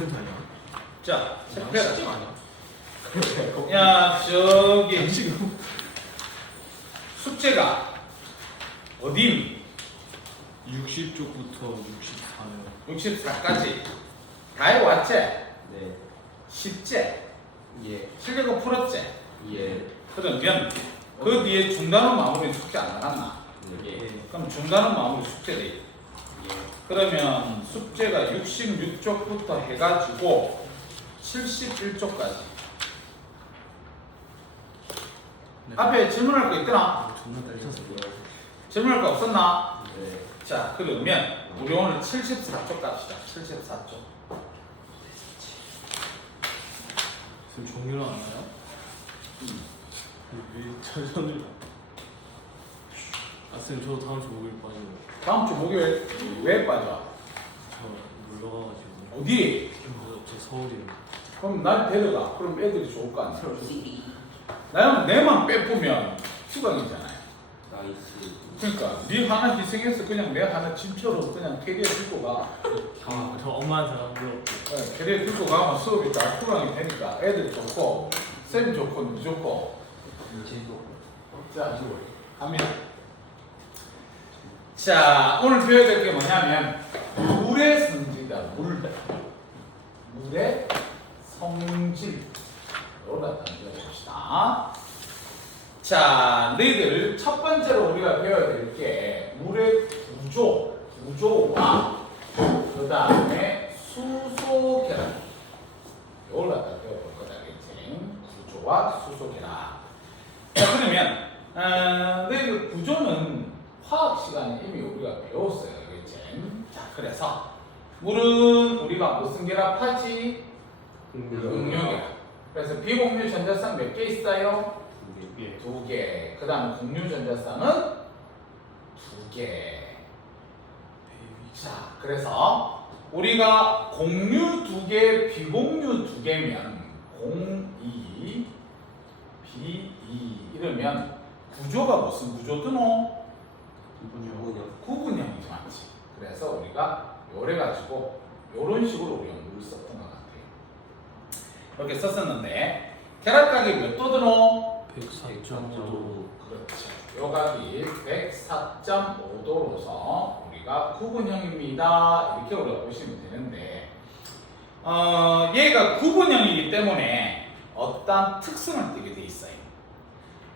100% 아니야? 자, 식집 체크해라. 아니야? 야, 저기 지금 숙제가 어딘? 60쪽부터 64요. 64까지 다 해왔지? 네. 쉽지? 예. 실력은 풀었지? 예. 그러면 그 뒤에 중단원 마무리 숙제 안 나갔나? 예. 그럼 중단원 마무리 숙제 돼. 예. 그러면 숙제가 66쪽부터 해가지고 71쪽까지. 네. 앞에 질문할 거 있더나? 존나 딸쳐서 질문할 거 없었나? 네. 자, 그러면 우리 오늘 74쪽 갑시다. 74쪽. 지금 종료를 안 하나요? 왜 저전을 쌤 저 다음 주 목요일 빠져요. 다음 주 목요일 왜 빠져? 저 놀러 가가지고 어디? 저 서울이요. 그럼 날 데려가. 그럼 애들이 좋을 거 아니야. 나는 내만 빼보면 수강이잖아요. 나이스. 그러니까 네 하나 희생해서 그냥 내 하나 짐처럼 그냥 캐리어 들고 가. 저 엄마한테 안 물었고. 네, 캐리어 들고 가면 수업이 다 수강이 되니까 애들 좋고 쌤 좋고 니 좋고. 자, 가면. 자, 오늘 배워야 될 게 뭐냐면 물의 성질이다. 물의 성질. 이걸 배워봅시다. 자, 너희들 첫 번째로 우리가 배워야 될 게 물의 구조와 그 다음에 수소 결합. 이걸 갖다 배워볼 거다, 알겠지? 구조와 수소 결합. 자, 그러면 너희들 구조는 화학 시간에 이미 우리가 배웠어요, 알겠지? 자, 그래서 물은 우리가 무슨 결합하지? 음료 결합. 그래서 비공유 전자쌍 몇 개 있어요? 예. 2개. 그 다음 공유 전자쌍은 2개. 자, 그래서 우리가 공유 2개, 비공유 2개면 02, B2 이러면 구조가 무슨 구조드노? 구분형이지 맞지? 그래서 우리가 요래 가지고 요런 식으로 우리가 물을 썼던 것 같아요. 이렇게 썼었는데 결합각이 몇 도드노? 104.5도. 그렇죠. 요 각이 104.5도로서 우리가 구분형입니다. 이렇게 우리가 보시면 되는데 얘가 구분형이기 때문에 어떤 특성을 띠게 돼 있어요.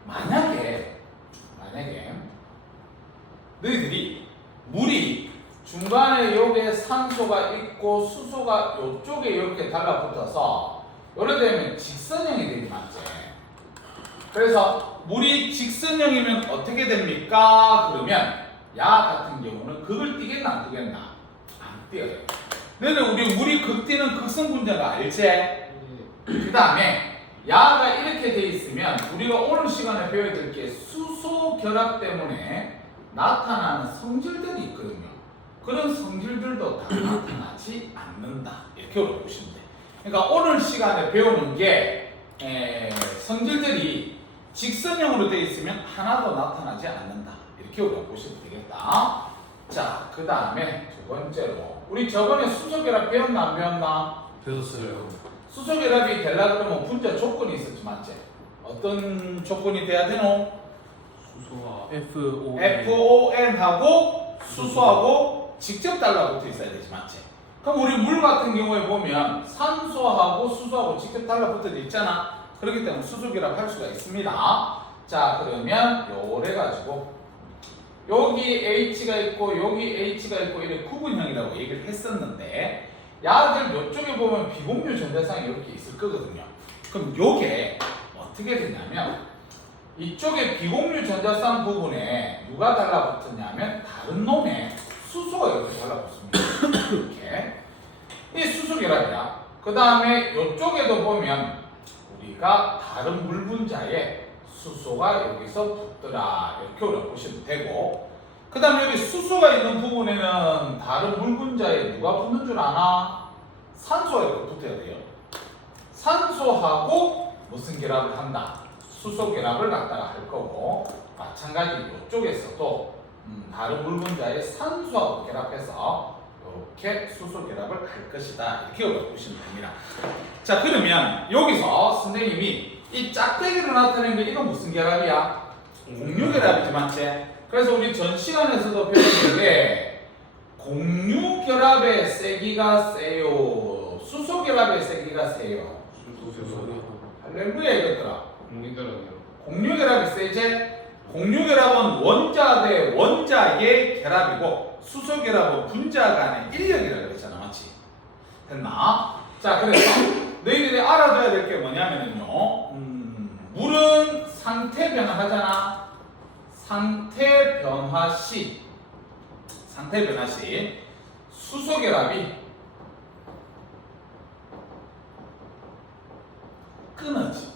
만약에 너희들이 물이 중간에 여기에 산소가 있고 수소가 이쪽에 이렇게 달라붙어서 요래 되면 직선형이 되지 맞지? 그래서 물이 직선형이면 어떻게 됩니까? 그러면 야 같은 경우는 극을 띄겠나 안 띄겠나? 안 띄어요. 너희들 우리 물이 극 띄는 극성 분자가 알지? 그 다음에 야가 이렇게 돼 있으면 우리가 오늘 시간에 배워야 될 게 수소 결합 때문에 나타나는 성질들이 있거든요. 그런 성질들도 다 나타나지 않는다. 이렇게 우리가 보시면 돼. 그러니까 오늘 시간에 배우는 게 성질들이 직선형으로 되어 있으면 하나도 나타나지 않는다. 이렇게 우리가 보시면 되겠다. 자, 그 다음에 두 번째로 우리 저번에 수소 결합 배웠나 안 배웠나? 배웠어요. 수소 결합이 되려고 그러면 분자 조건이 있었지 맞지? 어떤 조건이 돼야 되노? 수소와 FO. FON하고 수소하고 직접 달라붙어 있어야 되지 맞지? 그럼 우리 물 같은 경우에 보면 산소하고 수소하고 직접 달라붙어 있잖아. 그렇기 때문에 수소 결합 할 수가 있습니다. 자, 그러면 요래 가지고 여기 H가 있고 여기 H가 있고 이렇게 구분형이라고 얘기를 했었는데 야들 이쪽에 보면 비공유 전자쌍이 이렇게 있을 거거든요. 그럼 요게 어떻게 되냐면 이쪽에 비공유 전자쌍 부분에 누가 달라붙었냐면 다른 놈의 수소가 이렇게 달라붙습니다. 이렇게 이 수소 결합이야. 그 다음에 이쪽에도 보면 우리가 다른 물 분자에 수소가 여기서 붙더라. 이렇게 우리가 보시면 되고 그 다음에 여기 수소가 있는 부분에는 다른 물 분자에 누가 붙는 줄 아나? 산소가 이렇게 붙어야 돼요. 산소하고 무슨 결합을 한다? 수소 결합을 갖다가 할 거고 마찬가지 이쪽에서도 다른 물 분자에 산소하고 결합해서 이렇게 수소 결합을 할 것이다. 이렇게 보시면 됩니다. 자, 그러면 여기서 선생님이 이 짝대기로 나타낸 거 이건 무슨 결합이야? 공유 결합이지, 맞지? 그래서 우리 전 시간에서도 배웠는데 공유 결합의 세기가 세요, 수소 결합의 세기가 세요. 할렐루야 이것들아. 공유 결합이 세지? 공유 결합은 원자 대 원자의 결합이고 수소 결합은 분자 간의 인력이라고 그랬잖아, 맞지? 됐나? 자, 그래서 너희들이 알아둬야 될 게 뭐냐면요, 물은 상태 변화하잖아. 상태 변화 시 수소 결합이 끊어지.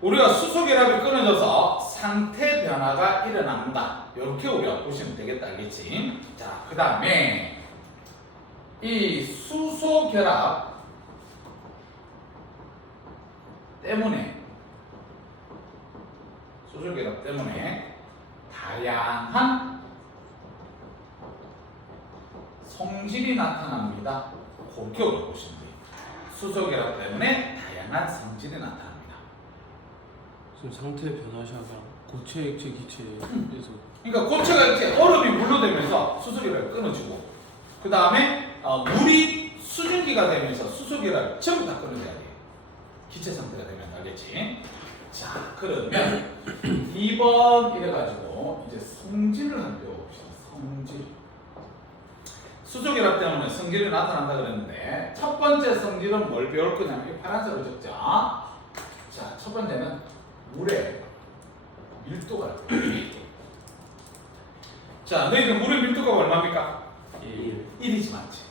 우리가 수소 결합이 끊어져서 상태 변화가 일어난다. 이렇게 우리가 보시면 되겠다, 알겠지? 자, 그 다음에 이 수소 결합 때문에 다양한 성질이 나타납니다. 그렇게 우리가 보시면 돼요. 수소 결합 때문에 다양한 성질이 나타납니다. 지금 상태 변화샤가 고체, 액체, 기체에서 그러니까 고체가 이렇게 얼음이 물로 되면서 수소 결합이 끊어지고, 그 다음에 물이 수증기가 되면서 수소 결합이 전부 다 끊어져야 돼요. 기체 상태가 되면, 알겠지? 자, 그러면 2번 이래가지고 이제 성질을 한번 배워봅시다. 성질. 수소 결합 때문에 성질이 나타난다 그랬는데 첫 번째 성질은 뭘 배울 거냐면 이 파란색으로 적자. 자, 첫 번째는 물의 밀도가. 자, 너희들 물의 밀도가 얼마입니까? 1이지, 맞지?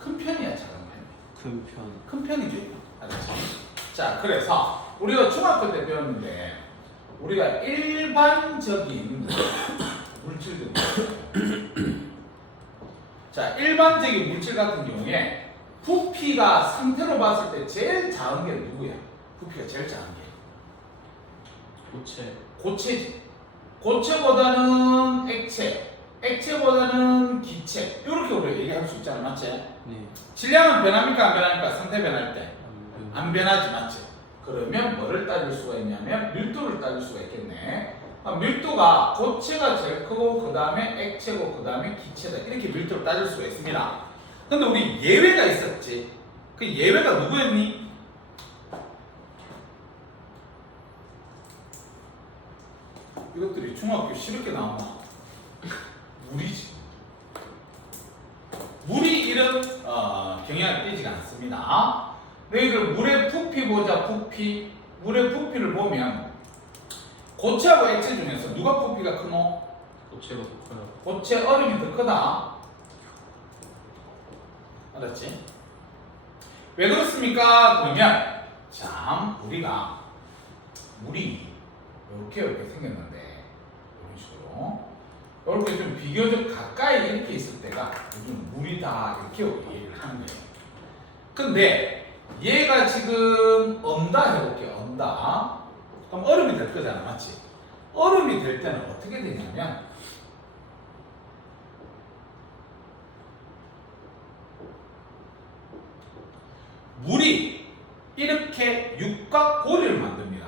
큰 편이야, 작은 편이야? 큰 편이죠. 알았지? 자, 그래서 우리가 중학교 때 배웠는데 우리가 일반적인 물질들, 자, 일반적인 물질 같은 경우에 부피가 상태로 봤을 때 제일 작은 게 누구야? 부피가 제일 작은 게 고체지. 고체보다는 액체, 액체보다는 기체, 이렇게 우리가 얘기할 수 있잖아, 맞지? 네. 질량은 변합니까, 안 변합니까? 상태 변할 때 안 변하지, 맞지? 그러면 뭐를 따질 수가 있냐면 밀도를 따질 수가 있겠네. 밀도가 고체가 제일 크고 그 다음에 액체고 그 다음에 기체다, 이렇게 밀도를 따질 수가 있습니다. 근데 우리 예외가 있었지. 그 예외가 누구였니? 이것들이 중학교 실업계 나오나? 물이지. 물이 이런 경향을 띠지가 않습니다. 너희들 물의 부피 보자. 부피. 물의 부피를 보면 고체하고 액체 중에서 누가 부피가 크노? 고체가 더 커요. 고체 얼음이 더 크다. 알았지? 왜 그렇습니까? 그러면 참 우리가 물이 이렇게 생겼는데 이런 식으로 이렇게 좀 비교적 가까이 이렇게 있을 때가 요즘 물이다, 이렇게 얘기를 하는 거예요. 근데 얘가 지금 언다 해볼게요. 언다. 그럼 얼음이 될 거잖아, 맞지? 얼음이 될 때는 어떻게 되냐면 물이 이렇게 육각고리를 만듭니다.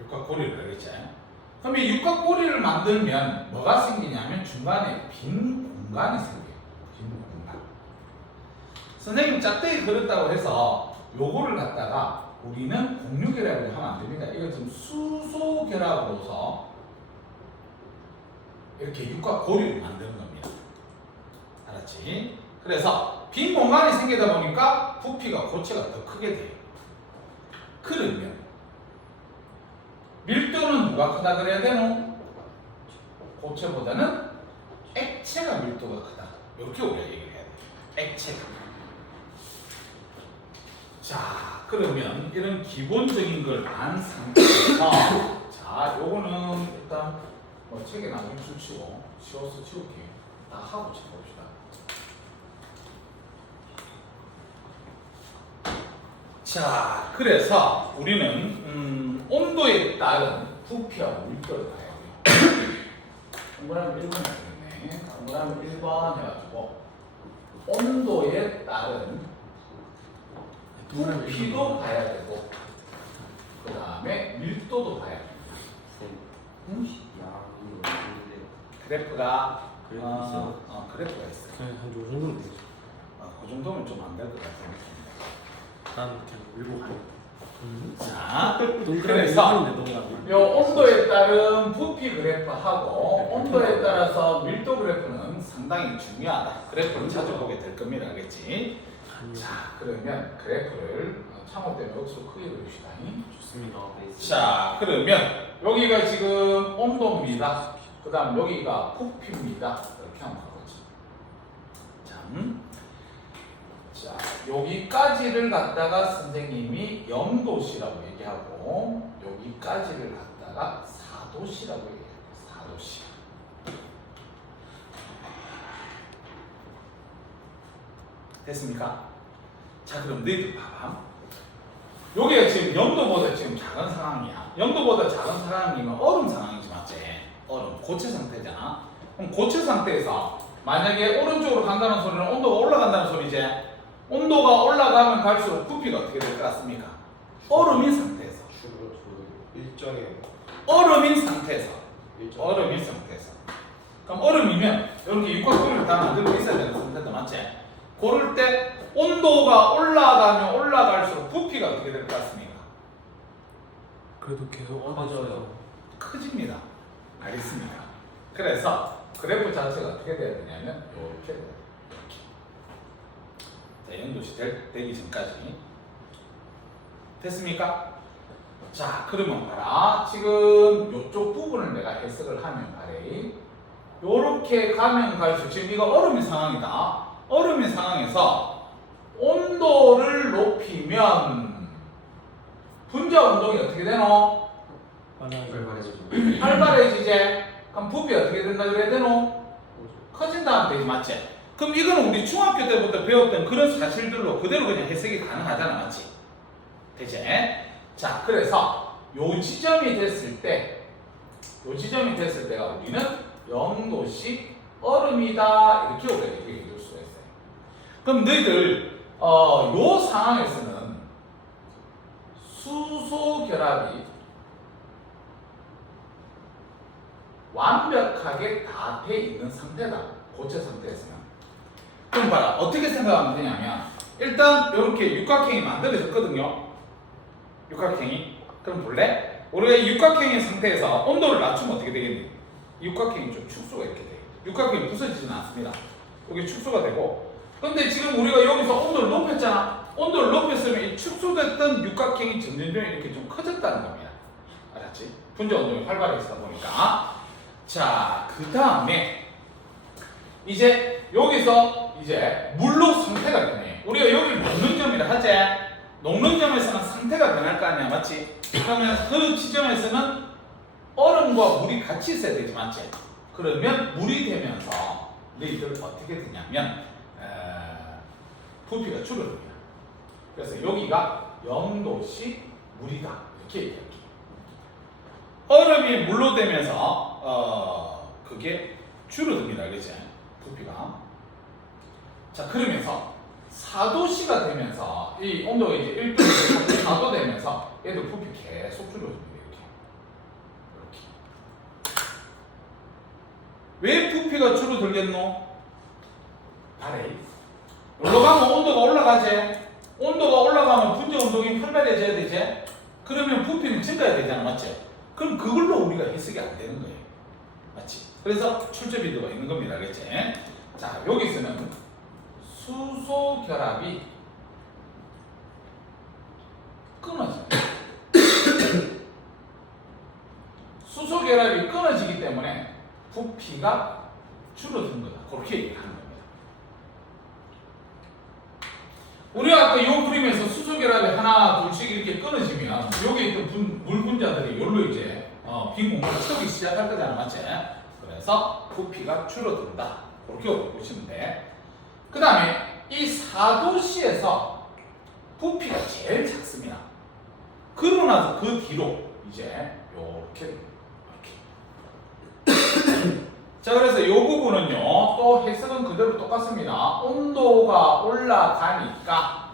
육각고리를, 알겠지? 그럼 이 육각고리를 만들면 뭐가 생기냐면 중간에 빈 공간이 생겨요. 빈 공간. 선생님 짝대기 그렸다고 해서 요거를 갖다가 우리는 공유결합을 하면 안 됩니다. 이거 지금 수소결합으로서 이렇게 육각고리를 만드는 겁니다. 알았지? 그래서 빈 공간이 생기다 보니까 부피가 고체가 더 크게 돼요. 그러면 밀도는 누가 크다 그래야 되노? 고체보다는 액체가 밀도가 크다. 이렇게 우리가 얘기를 해야 돼요. 액체가. 자, 그러면 이런 기본적인 걸 안 상태에서 자, 요거는 일단 뭐 책에 나중에 치우고 쉬워서 치울게요. 다 하고 쳐봅시다. 자, 그래서 우리는 온도에 따른 부피와 밀도를 봐야 돼요. 동그라미 1번 해야겠네. 동그라미 1번 해가지고 온도에 따른 부피도 봐야 되고 그 다음에 밀도도 봐야 됩니다. 양이 없는데 그래프가 그래프 있어? 그래프가 있어. 그냥 한요 정도는 되죠. 그 정도면 좀 안 될 것 같은 난 그냥 밀고 가요. 느낌입니다. 자, 동그라미 그래서 1번인데 동그라미. 요 온도에 따른 부피 그래프하고 온도에 따라서 밀도 그래프는 상당히 중요하다. 그래프를 찾아보게 될 겁니다. 알겠지? 자, 그러면 그래프를 참고 때문에 억수로 크게 그립시다. 좋습니다. 자, 그러면 여기가 지금 온도입니다. 그 다음 여기가 부피입니다. 이렇게 한번 가보죠. 자, 여기까지를 갖다가 선생님이 0도씨라고 얘기하고 여기까지를 갖다가 4도씨라고 얘기해요. 4도씨. 됐습니까? 자, 그럼 너희들 봐봐. 여기가 지금 0도보다 지금 작은 상황이야. 0도보다 작은 상황이면 얼음 상황이지, 맞지? 얼음, 고체 상태잖아. 그럼 고체 상태에서 만약에 오른쪽으로 간다는 소리는 온도가 올라간다는 소리지. 온도가 올라가면 갈수록 부피가 어떻게 될 것 같습니까? 얼음인 상태에서. 주로 일정에 얼음인 상태에서. 일정. 얼음인 상태에서. 그럼 얼음이면 이렇게 육각형을 다 만들고 있어야 되는 상태다, 맞지? 그럴 때 온도가 올라가면 올라갈수록 부피가 어떻게 될 것 같습니까? 그래도 계속 커져요. 커집니다. 알겠습니까? 그래서 그래프 자체가 어떻게 돼야 되냐면 이렇게 돼요. 자, 0도씨 되기 전까지. 됐습니까? 자, 그러면 봐라. 지금 이쪽 부분을 내가 해석을 하면 말해. 요렇게 가면 갈수록 지금 이거 얼음인 상황이다. 얼음인 상황에서 온도를 높이면 분자 운동이 어떻게 되노? 활발해지죠. 활발해지지? 그럼 부피 어떻게 된다 그래야 되노? 커진다는 얘기 맞지? 그럼 이거는 우리 중학교 때부터 배웠던 그런 사실들로 그대로 그냥 해석이 가능하잖아, 맞지? 되지? 자, 그래서 요 지점이 됐을 때, 요 지점이 됐을 때가 우리는 0도씩 얼음이다 이렇게 우리가 얘기해 줄 수가 있어요. 그럼 너희들 요 상황에서는 수소 결합이 완벽하게 다 돼 있는 상태다. 고체 상태에서는. 그럼 봐라. 어떻게 생각하면 되냐면 일단 이렇게 육각형이 만들어졌거든요. 육각형이. 그럼 볼래? 우리가 이 육각형의 상태에서 온도를 낮추면 어떻게 되겠니? 육각형이 좀 축소가 이렇게 돼요. 육각형이 부서지지는 않습니다. 여기 축소가 되고. 근데 지금 우리가 여기서 온도를 높였잖아. 온도를 높였으면 이 축소됐던 육각형이 점점 이렇게 좀 커졌다는 겁니다. 알았지? 분자 운동이 활발해지다 보니까. 자, 그 다음에 이제 여기서 이제 물로 상태가 변해. 우리가 여기를 녹는 점이라 하지. 녹는 점에서는 상태가 변할 거 아니야, 맞지? 그러면 그 지점에서는 얼음과 물이 같이 있어야 되지, 맞지? 그러면 물이 되면서 너희들 어떻게 되냐면 부피가 줄어듭니다. 그래서 여기가 0도씩 물이다 이렇게 얘기할게요. 얼음이 물로 되면서 그게 줄어듭니다, 그렇지? 부피가. 자, 그러면서 4도씨가 되면서 이 온도가 이제 1도에서 4도 되면서 얘도 부피 계속 줄어듭니다. 이렇게. 왜 부피가 줄어들겠노? 바래. 올라가면 온도가 올라가지. 온도가 올라가면 분자 운동이 활발해져야 되지. 그러면 부피는 증가해야 되잖아, 맞지? 그럼 그걸로 우리가 해석이 안 되는 거예요, 맞지? 그래서 출제 빈도가 있는 겁니다, 알겠지? 자, 여기서는 수소 결합이 끊어집니다. 수소 결합이 끊어지기 때문에 부피가 줄어든 거다. 그렇게 얘기하는 겁니다. 우리가 아까 이 그림에서 수소 결합이 하나, 둘씩 이렇게 끊어지면 여기 있던 물 분자들이 여기로 이제 빈 공간을 채우기 시작할 거잖아, 맞지? 그래서 부피가 줄어든다. 그렇게 보시면 돼. 그 다음에 이 4도씨에서 부피가 제일 작습니다. 그러고 나서 그 뒤로 이제 이렇게 자, 그래서 이 부분은요, 또 해석은 그대로 똑같습니다. 온도가 올라가니까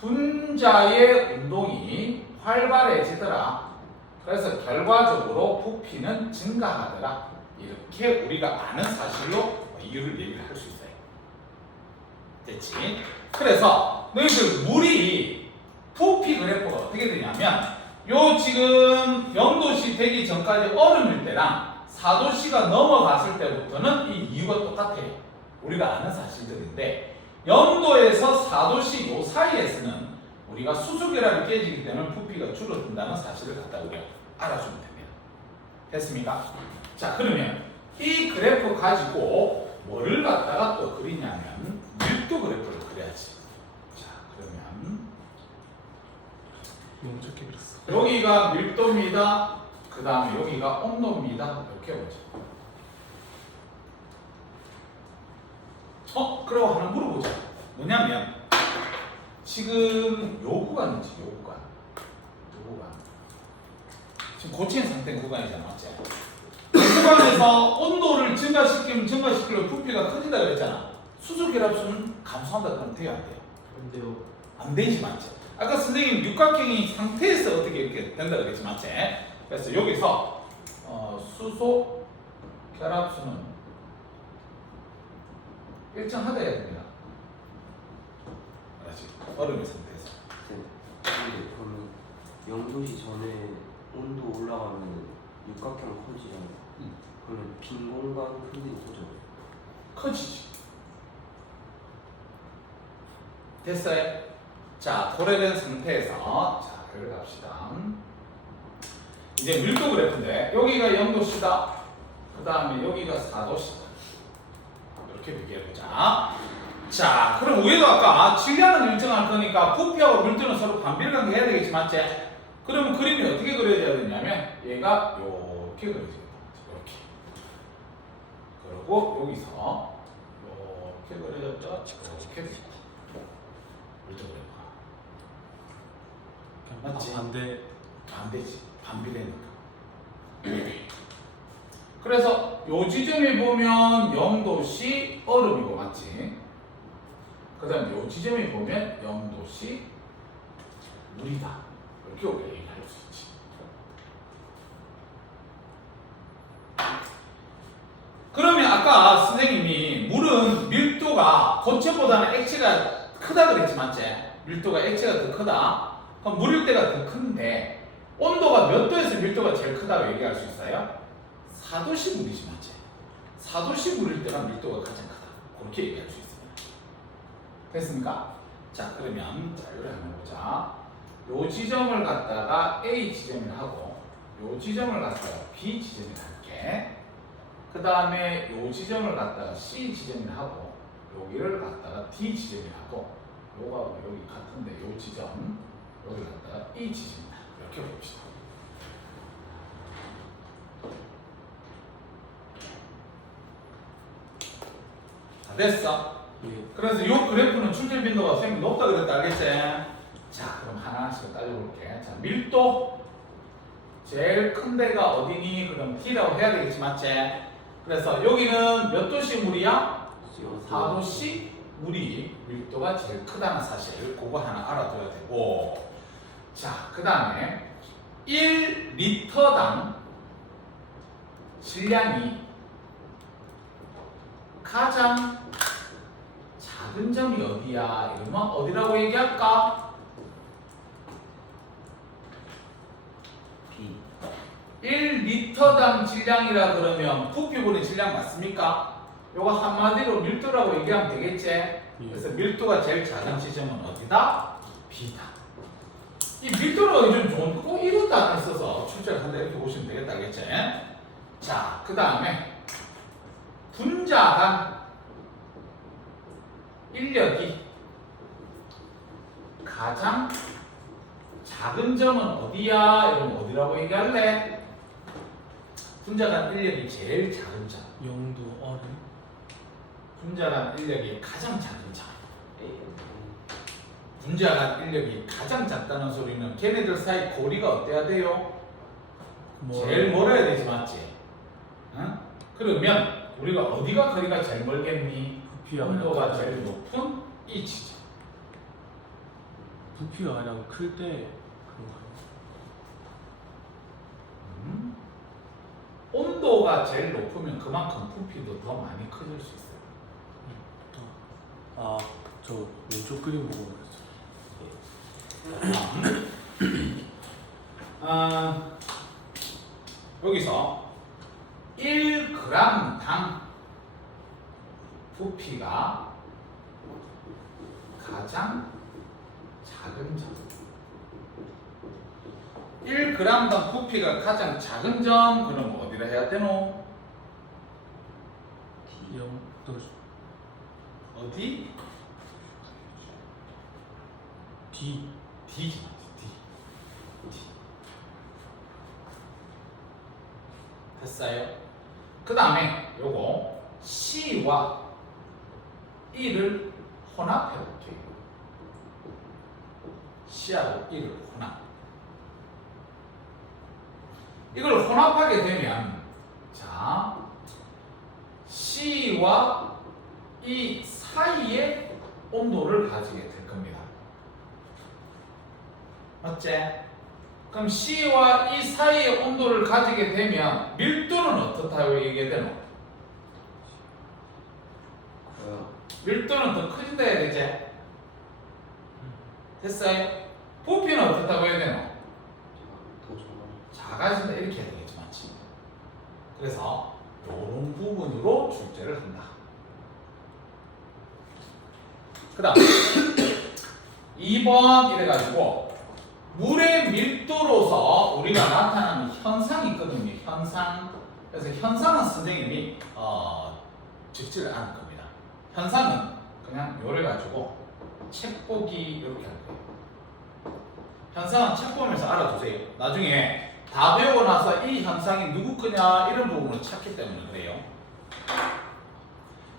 분자의 운동이 활발해지더라. 그래서 결과적으로 부피는 증가하더라. 이렇게 우리가 아는 사실로 이유를 얘기를 할 수 있어요. 됐지? 그래서 너희들 물이 부피 그래프가 어떻게 되냐면 요 지금 0도씨 되기 전까지 얼음일 때랑 4도씨가 넘어갔을 때부터는 이 이유가 똑같아요. 우리가 아는 사실들인데 0도에서 4도씨 요 사이에서는 우리가 수소결합이 깨지기 때문에 부피가 줄어든다는 사실을 갖다 우리가 알아주면 됩니다. 됐습니까? 자, 그러면 이 그래프 가지고 뭐를 갖다가 또 그리냐면 밀도 그래프를 그려야지. 자, 그러면 너무 적게 그렸어. 여기가 밀도입니다. 그 다음에 여기가 온도입니다. 이렇게 보죠. 그리고 하나 물어보자. 뭐냐면 지금 요 구간이지, 요 구간. 요 구간. 지금 고치는 상태인 구간이잖아, 맞지? 이 구간에서 온도를 증가시키면 증가시키면 부피가 커진다 그랬잖아. 수소 결합수는 감소한다 그러면 돼요, 안 돼요? 근데요. 안 되지, 맞지? 아까 선생님 육각형이 상태에서 어떻게 이렇게 된다 그랬지, 맞지? 그래서 여기서 수소 결합수는 일정하다 해야 됩니다. 알았지? 얼음의 상태에서. 근데 그러면 0도씨 전에 온도 올라가면 육각형 커지잖아요. 그러면 빈 공간 큰데 커져요. 커지지. 됐어요? 자, 고려된 상태에서 자, 그걸 갑시다. 이제 밀도 그래프인데 여기가 0도씨다. 그 다음에 여기가 4도씨다. 이렇게 비교해보자. 자, 그럼 위에도 아까 질량은 일정할 거니까 부피하고 밀도는 서로 반비례관계 해야 되겠지, 맞지? 그러면 그림이 어떻게 그려져야 되냐면 얘가 이렇게 그려지겠다. 이렇게. 그리고 여기서 이렇게 그려졌죠? 이렇게 되겠다. 밀도 그래프가. 맞지? 반대. 안 되지. 반비례니까. 그래서 요 지점에 보면 0도씨 얼음이고, 맞지? 그 다음 요 지점에 보면 0도씨 물이다. 이렇게 우리가 얘기할 수 있지. 그러면 아까 선생님이 물은 밀도가 고체보다는 액체가 크다 그랬지, 맞지? 밀도가 액체가 더 크다. 그럼 물일 때가 더 큰데 온도가 몇 도에서 밀도가 제일 크다고 얘기할 수 있어요? 4도씨 물이지, 맞지? 4도씨 물일 때가 밀도가 가장 크다. 그렇게 얘기할 수 있습니다. 됐습니까? 자, 그러면 자, 이걸 한번 보자. 요 지점을 갖다가 A 지점이라 하고 요 지점을 갖다가 B 지점이라 할게. 그 다음에 요 지점을 갖다가 C 지점이라 하고 여기를 갖다가 D 지점이라 하고 요거하고 여기 같은데 요 지점 여기를 갖다가 E 지점이다. 이렇게 봅시다. 다 됐어? 예. 그래서 요 그래프는 출제 빈도가 선생님 높다 그랬다, 알겠지? 자, 그럼 하나씩 따져볼게. 자, 밀도 제일 큰 데가 어디니? 그럼 T라고 해야 되겠지, 맞지? 그래서 여기는 몇 도씨 물이야? 4도씨 물이 밀도가 제일 크다는 사실, 그거 하나 알아둬야 되고. 자, 그 다음에 1리터당 질량이 가장 작은 점이 어디야? 이러면 어디라고 얘기할까? B. 1리터당 질량이라 그러면 부피분의 질량 맞습니까? 요거 한마디로 밀도라고 얘기하면 되겠지? 그래서 밀도가 제일 작은 지점은 어디다? B다. 이 밀도가 요즘 좋은 꼭 이런 단어 써서 출제를 한다 이렇게 보시면 되겠다, 알겠지? 자, 그 다음에 분자 간 인력이 가장 작은 점은 어디야? 이러면 어디라고 얘기할래? 분자 간 인력이 제일 작은 점. 영도 얼음. 분자 간 인력이 가장 작은 점. 분자 간 인력이 가장 작다는 소리는 걔네들 사이 거리가 어때야 돼요? 제일 멀어야 되지, 맞지? 응? 그러면 우리가 어디가 거리가 제일 멀겠니? 부피가 온도가 그냥 제일 높은 이 지점. 부피가 그냥 클 때 그런가요? 온도가 제일 높으면 그만큼 부피도 더 많이 커질 수 있어요. 아, 저 왼쪽 그림 보고 그랬어요. 여기서 1g당 부피가 가장 작은 점. 1g당 부피가 가장 작은 점, 그럼 어디다 해야 되노? 영 어디? D D지 맞지, D. 됐어요? 그 다음에 요거 C와 E를 혼합해 볼게요. C하고 E를 혼합. 이걸 혼합하게 되면 자 C와 E 사이에 온도를 가지게 될 겁니다. 맞지? 그럼 C와 E 사이의 온도를 가지게 되면 밀도는 어떻다고 얘기해야 되노? 밀도는 더 커진다 해야 되지? 됐어요? 부피는 어떻다고 해야 되노? 작아진다 이렇게 해야 되겠지, 맞지? 그래서 이런 부분으로 출제를 한다. 그 다음 2번 이래가지고 물의 밀도로서 우리가 나타나는 현상이 있거든요. 현상. 그래서 현상은 선생님이 적지를 않을 겁니다. 현상은 그냥 요래 가지고 책 보기 이렇게 할 거예요. 현상은 책 보면서 알아두세요. 나중에 다 배우고 나서 이 현상이 누구 거냐 이런 부분을 찾기 때문에 그래요.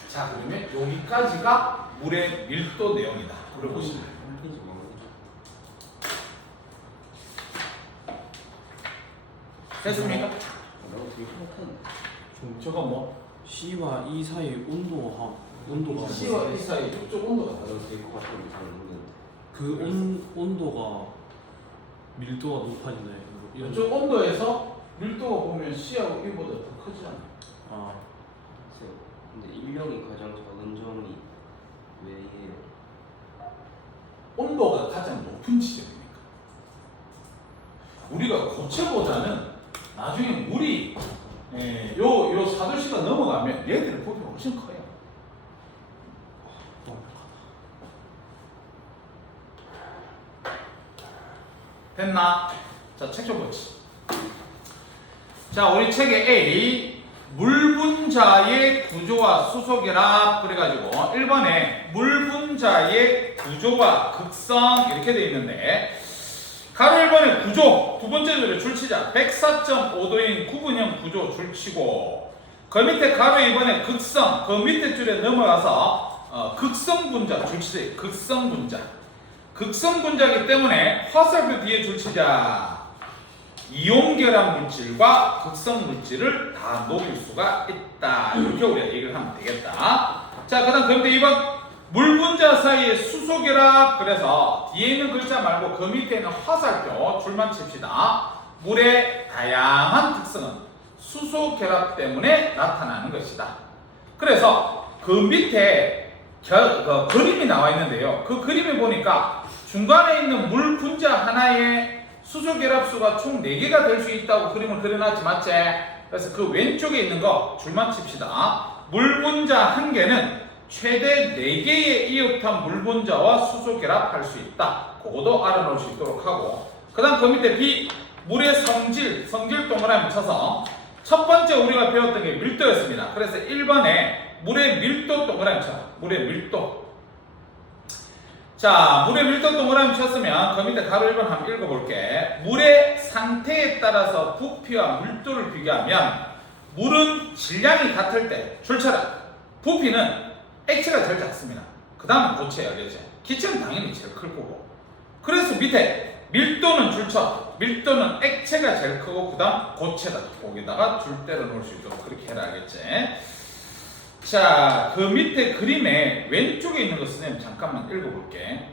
자, 그러면 여기까지가 물의 밀도 내용이다. 물어보시면 됐습니까? 저거 뭐? C와 E 사이 온도가 C와 E 사이 이쪽 온도가 다르 그 온도가 밀도가 높아지나요? 이쪽 온도에서 밀도가 보면 C하고 E보다 더 크지 않아요? 아, 근데 인력이 가장 작은 점이 왜예요? 온도가 가장 높은 지점이니까. 우리가 고체보다는 나중에 물이 요 사도시가 넘어가면 얘들의 부피가 훨씬 커요. 됐나? 자, 책 좀 보지. 자, 우리 책에 A 물 분자의 구조와 수소결합 그래가지고 1번에 물 분자의 구조와 극성 이렇게 되어 있는데 가로 1번에 구조 두 번째 줄에 줄치자 104.5도인 구분형 구조 줄치고 그 밑에 가로 2번에 극성 그 밑에 줄에 넘어가서 극성 분자 줄치자 극성 분자 극성 분자이기 때문에 화살표 뒤에 줄치자 이온결합 물질과 극성 물질을 다 녹일 수가 있다. 이렇게 우리가 얘기를 하면 되겠다. 자, 그 다음 그 밑에 2번 물 분자 사이의 수소결합. 그래서 뒤에 있는 글자 말고 그 밑에 있는 화살표 줄만 칩시다. 물의 다양한 특성은 수소결합 때문에 나타나는 것이다. 그래서 그 밑에 그림이 나와 있는데요. 그 그림에 보니까 중간에 있는 물 분자 하나에 수소결합수가 총 4개가 될 수 있다고 그림을 그려놨지, 맞지? 그래서 그 왼쪽에 있는 거 줄만 칩시다. 물 분자 1개는 최대 4개의 이오탄 물 분자와 수소결합할 수 있다. 그것도 알아놓을 수 있도록 하고 그 다음 그 밑에 B 물의 성질 동그라미 쳐서 첫 번째 우리가 배웠던 게 밀도였습니다. 그래서 1번에 물의 밀도 동그라미 쳐. 물의 밀도. 자, 물의 밀도 동그라미 쳤으면 그 밑에 가로 1번 한번 읽어볼게. 물의 상태에 따라서 부피와 밀도를 비교하면 물은 질량이 같을 때 출처라 부피는 액체가 제일 작습니다. 그 다음은 고체예요. 그렇죠? 기체는 당연히 제일 클 거고. 그래서 밑에 밀도는 줄쳐. 밀도는 액체가 제일 크고 그 다음 고체다. 거기다가 줄 때려 놓을 수 있도록 그렇게 해라 알겠지? 자, 그 밑에 그림에 왼쪽에 있는 거 선생님 잠깐만 읽어볼게.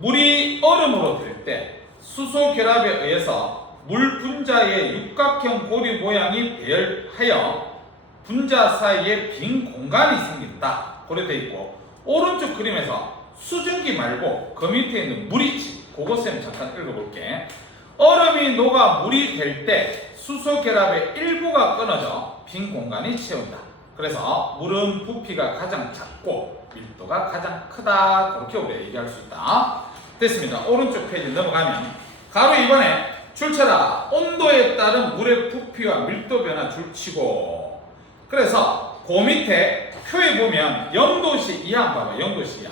물이 얼음으로 될 때 수소 결합에 의해서 물 분자의 육각형 고리 모양이 배열하여 분자 사이에 빈 공간이 생긴다. 그래 돼 있고 오른쪽 그림에서 수증기 말고 그 밑에 있는 물이 있지. 그거 쌤 잠깐 읽어볼게. 얼음이 녹아 물이 될 때 수소 결합의 일부가 끊어져 빈 공간이 채운다. 그래서 물은 부피가 가장 작고 밀도가 가장 크다. 그렇게 우리가 얘기할 수 있다. 됐습니다. 오른쪽 페이지 넘어가면 가로 2번에 줄쳐라. 온도에 따른 물의 부피와 밀도 변화 줄치고. 그래서 그 밑에 표에 보면 0도씨 이하 봐봐. 0도씨 이하.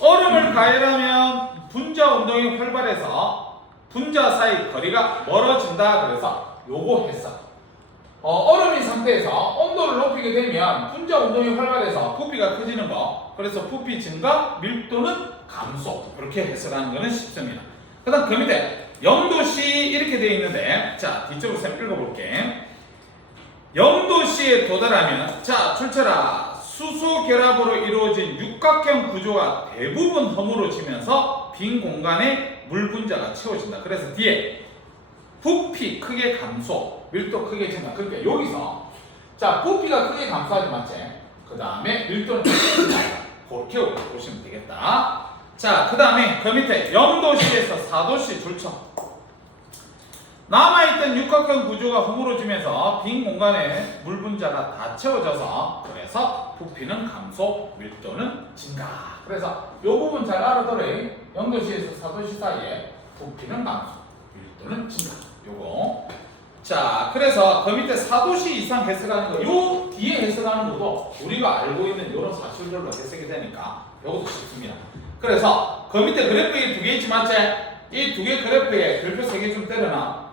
얼음을 가열하면 분자 운동이 활발해서 분자 사이 거리가 멀어진다. 그래서 요거 했어. 얼음인 상태에서 온도를 높이게 되면 분자 운동이 활발해서 부피가 커지는 거. 그래서 부피 증가, 밀도는 감소. 그렇게 해석하는 거는 쉽습니다. 그 다음 그 밑에 0도씨 이렇게 되어 있는데, 자 뒤쪽으로 쌤 읽어볼게. 0도씨에 도달하면, 자 줄쳐라. 수소 결합으로 이루어진 육각형 구조가 대부분 허물어지면서 빈 공간에 물 분자가 채워진다. 그래서 뒤에 부피 크게 감소, 밀도 크게 증가. 그러니까 여기서 자 부피가 크게 감소하지 맞지? 그 다음에 밀도는 증가한다. 그렇게 보시면 되겠다. 자 그 다음에 그 밑에 0도씨에서 4도씨 줄쳐. 남아있던 육각형 구조가 허물어지면서 빈 공간에 물 분자가 다 채워져서 그래서 부피는 감소, 밀도는 증가. 그래서 이 부분 잘 알아둬라. 0도씨에서 4도씨 사이에 부피는 감소, 밀도는 증가. 요거. 자, 그래서 그 밑에 4도씨 이상 해석하는 거, 요 뒤에 해석하는 것도 우리가 알고 있는 이런 사실들로 해석이 되니까 요것도 쉽습니다. 그래서 그 밑에 그래프에 두 개 있지 맞지? 이 두 개 그래프에 별표 3개 좀 때려놔.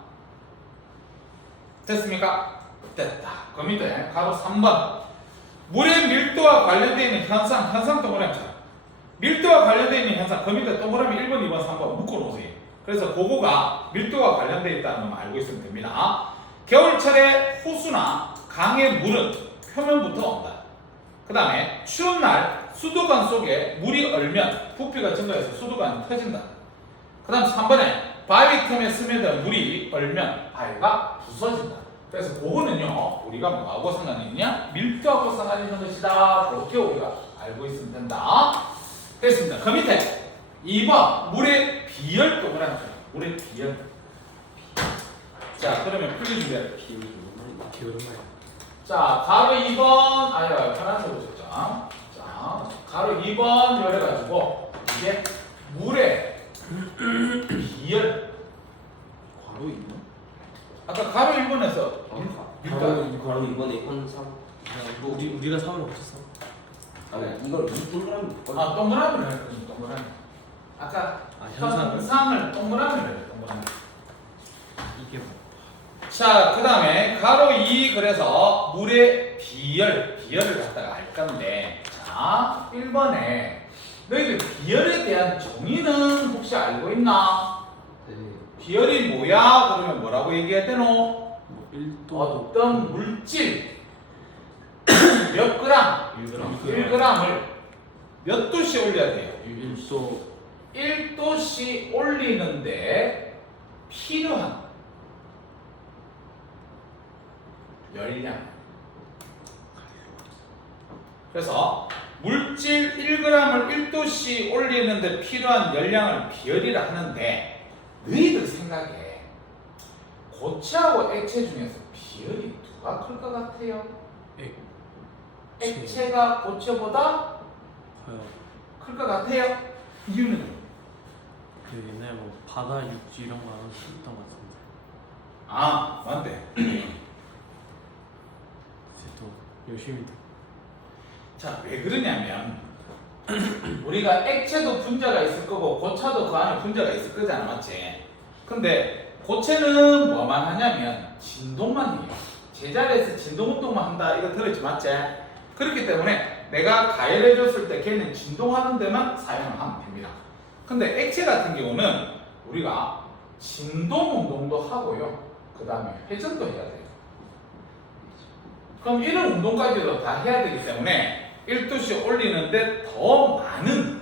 됐습니까? 됐다. 그 밑에 가로 3번. 물의 밀도와 관련되어 있는 현상 동그라미. 밀도와 관련되어 있는 현상, 그 밑에 동그라미 1번, 2번, 3번 묶어놓으세요. 그래서 그거가 밀도와 관련되어 있다는 걸 알고 있으면 됩니다. 겨울철에 호수나 강의 물은 표면부터 온다. 그 다음에 추운 날 수도관 속에 물이 얼면 부피가 증가해서 수도관이 터진다. 그 다음 3번에 바위 틈에 스며든 물이 얼면 바위가 부서진다. 그래서 그거는요 우리가 뭐하고 상관이 있냐? 밀도하고 상관이 있는 것이다. 그렇게 우리가 알고 있으면 된다. 됐습니다. 그 밑에 2번 물의 비열 동그라미. 물의 비열. 자 그러면 풀이 준비해. 오랜만이야. 자 가로 2번 아유 편한색 보셨죠? 자 가로 2번 열해가지고 이게 물의 비열. 바로 2번? 아까 가로 1번에서 바로 이번에 현상. 우리가 3을 맞췄어. 아니 이걸 동그라미. 아 동그라미를 할 거지. 동그라미. 아까 현상을 동그라미를 해요. 동그라미. 이게 뭐? 자, 그 다음에 가로 2 그래서 물의 비열을 갖다가 알 건데 자, 1번에 너희들 비열에 대한 정의는 혹시 알고 있나? 네. 비열이 뭐야? 그러면 뭐라고 얘기해야 되노? 뭐 1도. 어떤 물질 몇 그램? 1g을 몇 도씨 올려야 돼요? 1도. 1도씨 올리는데 필요한 열량. 그래서 물질 1g을 1도씨 올리는데 필요한 열량을 비열이라 하는데 너희들 생각에 고체하고 액체 중에서 비열이 누가 클 것 같아요? 액체가 고체보다 과연 클 것 같아요? 이유는? 그 옛날에 뭐 바다 육지 이런 거 하는 거 있던 것 같은데. 아 맞네. 이제 또 열심히. 자, 왜 그러냐면 우리가 액체도 분자가 있을 거고 고차도 그 안에 분자가 있을 거잖아, 맞지? 근데 고체는 뭐만 하냐면 진동만 해요. 제자리에서 진동 운동만 한다 이거 들었지, 맞지? 그렇기 때문에 내가 가열해 줬을 때 걔는 진동하는 데만 사용을 하면 됩니다. 근데 액체 같은 경우는 우리가 진동 운동도 하고요. 그 다음에 회전도 해야 돼요. 그럼 이런 운동까지도 다 해야 되기 때문에 1도씩 올리는데 더 많은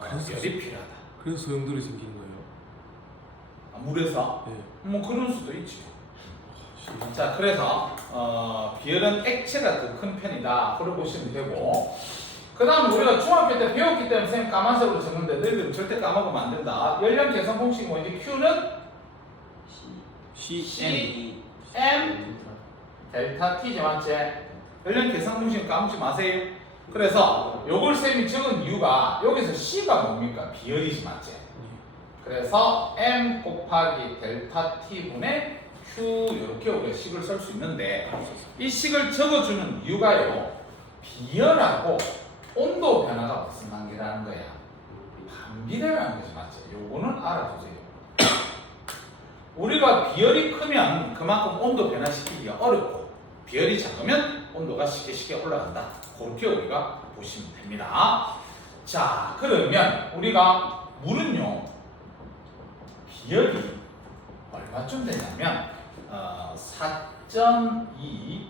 그래서 열이 필요하다. 그래서 소용돌이 생기는 거예요. 물에서? 네. 뭐 그럴 수도 있지. 자, 그래서 비열은 액체가 더 큰 편이다. 그렇게 보시면 되고, 그 다음에 우리가 중학교 때 배웠기 때문에 선생님 까만색으로 적는데 너희들은 절대 까먹으면 안 된다. 연령 계산 공식이 뭐지? Q는 C M 델타 T지 맞지? 연령 계산 공식 까먹지 마세요. 그래서 요걸 쌤이 적은 이유가 여기서 C가 뭡니까? 비열이지 맞지? 그래서 M 곱하기 델타 T분의 Q 이렇게 우리가 식을 쓸 수 있는데 이 식을 적어주는 이유가요. 비열하고 온도 변화가 무슨 관계라는 거야? 반비례라는 거지 맞지? 요거는 알아두세요. 우리가 비열이 크면 그만큼 온도 변화시키기가 어렵고 비열이 작으면 온도가 쉽게 올라간다. 그렇게 우리가 보시면 됩니다. 자, 그러면 우리가 물은요 비열이 얼마쯤 되냐면 4.2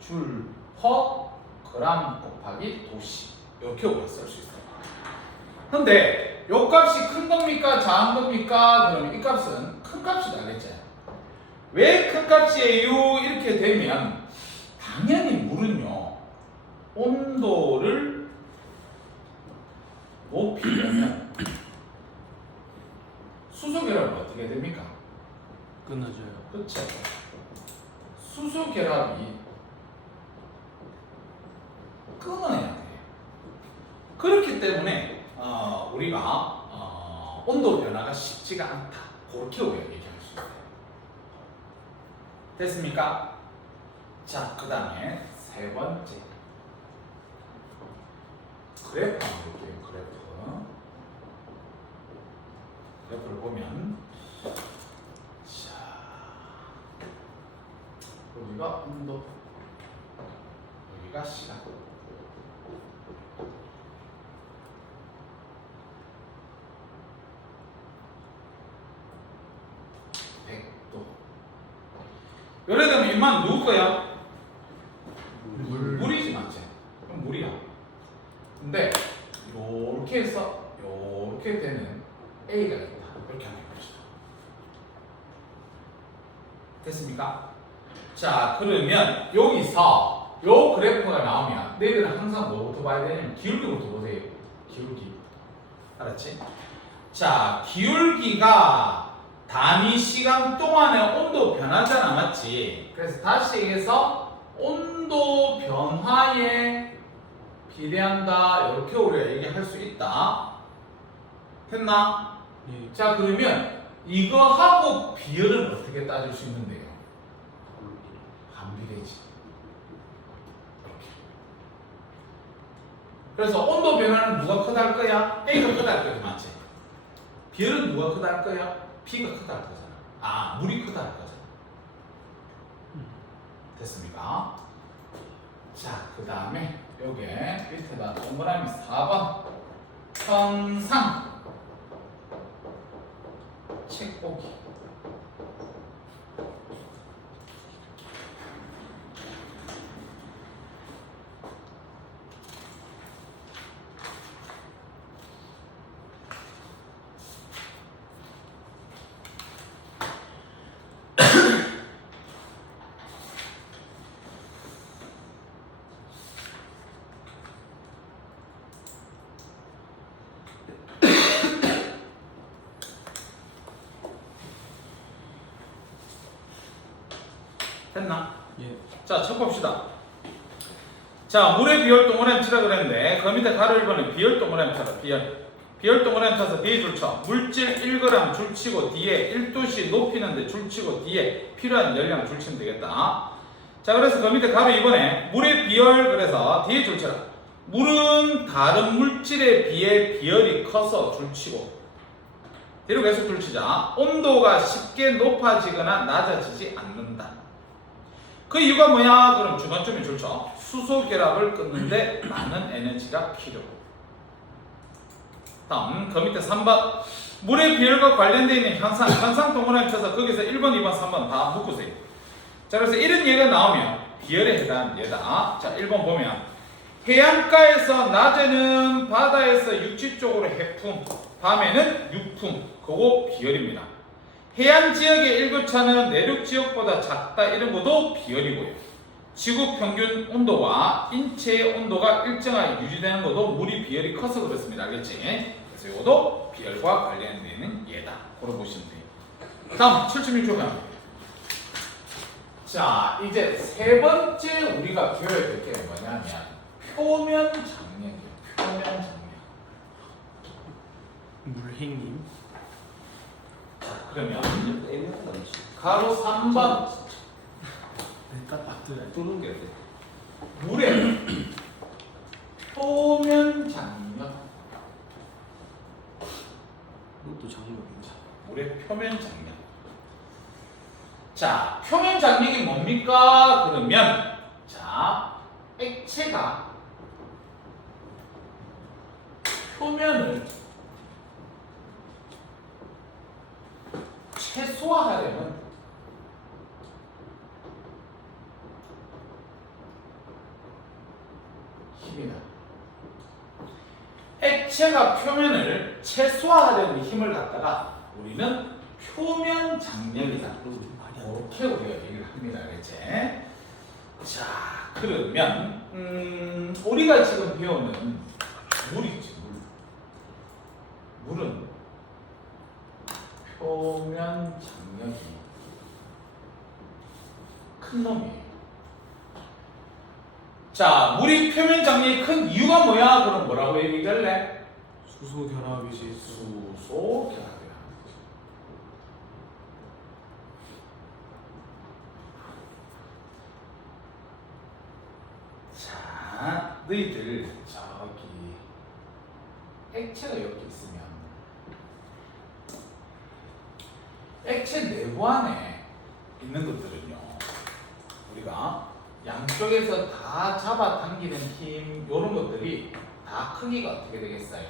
줄 퍼 그램 곱하기 도시 이렇게 우리가 쓸 수 있어요. 근데 요 값이 큰 겁니까 작은 겁니까? 그러면 이 값은 큰 값이다 그랬죠. 왜 큰 값이에요? 이렇게 되면 당연히 물은요 온도를 높이려면 수소 결합은 어떻게 됩니까? 끊어져요. 그렇죠. 수소 결합이 끊어야 돼요. 그렇기 때문에 우리가 온도 변화가 쉽지가 않다. 그렇게 우리가 얘기할 수 있어요. 됐습니까? 자, 그 다음에 세 번째 그래프 한번 볼게요. 그래프를 보면 자, 여기가 온도, 여기가 시간. 예를 들면 이만 누구 거야? 물이지 맞지? 그럼 물이야. 근데 요렇게 해서 요렇게 되는 A가 있다. 이렇게 하는 거죠. 됐습니까? 자, 그러면 여기서 요 그래프가 나오면 너희들은 항상 뭐부터 봐야 되냐면 기울기부터 보세요. 기울기. 알았지? 자, 기울기가 단위 시간 동안의 온도 변화잖아, 맞지? 그래서 다시 얘기해서 온도 변화에 비례한다. 이렇게 우리가 얘기할 수 있다. 됐나? 예. 자, 그러면 이거하고 비열은 어떻게 따질 수 있는데요? 반비례지. 이렇게. 그래서 온도 변화는 누가 크다 할 거야? A가 크다 할 거지, 맞지? 비열은 누가 크다 할 거야? P가 크다 할 거잖아. 물이 크다 할 거잖아. 됐습니까? 자, 그 다음에 요게 밑에다 동그라미 4번 현상 책 보기. 됐나? 예. 자, 첫 봅시다. 자, 물의 비열 동그라미 치라 그랬는데 그 밑에 가로 1번에 비열 동그라미 쳐라. 비열 동그라미 쳐서 뒤에 줄 쳐. 물질 1g 줄 치고 뒤에 1도씨 높이는데 줄 치고 뒤에 필요한 열량 줄 치면 되겠다. 자, 그래서 그 밑에 가로 2번에 물의 비열 그래서 뒤에 줄 쳐라. 물은 다른 물질에 비해 비열이 커서 줄 치고 뒤로 계속 줄 치자. 온도가 쉽게 높아지거나 낮아지지 않는다. 그 이유가 뭐냐? 그럼 중간쯤에 줄 쳐. 수소 결합을 끊는데 많은 에너지가 필요고. 다음 그 밑에 3번 물의 비율과 관련되어 있는 현상 동그라미 쳐서 거기서 1번, 2번, 3번 다 묶으세요. 자, 그래서 이런 예가 나오면 비열에 해당하는 예다. 자, 1번 보면 해안가에서 낮에는 바다에서 육지 쪽으로 해풍, 밤에는 육풍, 그거 비열입니다. 해안 지역의 일교차는 내륙 지역보다 작다, 이런 것도 비열이고요. 지구 평균 온도와 인체의 온도가 일정하게 유지되는 것도 물이 비열이 커서 그렇습니다. 알겠지? 그래서 이것도 비열과 관련되는 예다. 그걸 보시면 돼요. 다음 7.1조 강. 자, 이제 세 번째 우리가 배워야 될 게 뭐냐면 표면 장력이에요. 표면 장력. 물행님. 그러면 애매하다 지 가로 3번 일단 딱 들어야 돼. 뚫는 게 돼. 물의 표면 장력. 이것도 장력이지. 물의 표면 장력. 자, 표면 장력이 뭡니까? 그러면 자, 액체가 표면을 최소화하려면 힘이다. 액체가 표면을 최소화하려는 힘을 갖다가 우리는 표면 장력이다. 이렇게 우리가 얘기를 합니다. 그렇지? 자, 그러면 우리가 지금 배우는 물이지, 물. 물은 표면 장력이 큰 놈이에요. 자, 물이 표면 장력이 큰 이유가 뭐야? 그럼 뭐라고 얘기할래? 수소 결합이지. 수소 결합이야. 자, 너희들 저기 액체가 여기 있으면 액체 내부 안에 있는 것들은요, 우리가 양쪽에서 다 잡아당기는 힘, 이런 것들이 다 크기가 어떻게 되겠어요?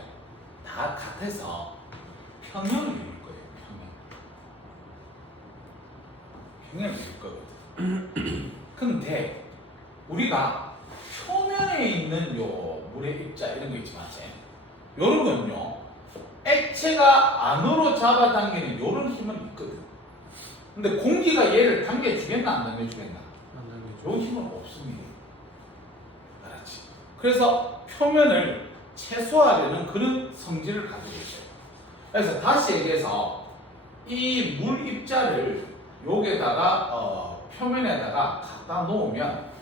다 같아서 평형을 이룰 거예요. 평형을 이룰 거거든. 근데 우리가 표면에 있는 요 물의 입자 이런 거 있지, 맞지? 요런 건요, 액체가 안으로 잡아당기는 요런 힘은 있거든. 근데 공기가 얘를 당겨주겠나 안 당겨주겠나? 요 힘은 없습니다. 알았지? 그래서 표면을 최소화하려는 그런 성질을 가지고 있어요. 그래서 다시 얘기해서 이 물 입자를 여기에다가 표면에다가 갖다 놓으면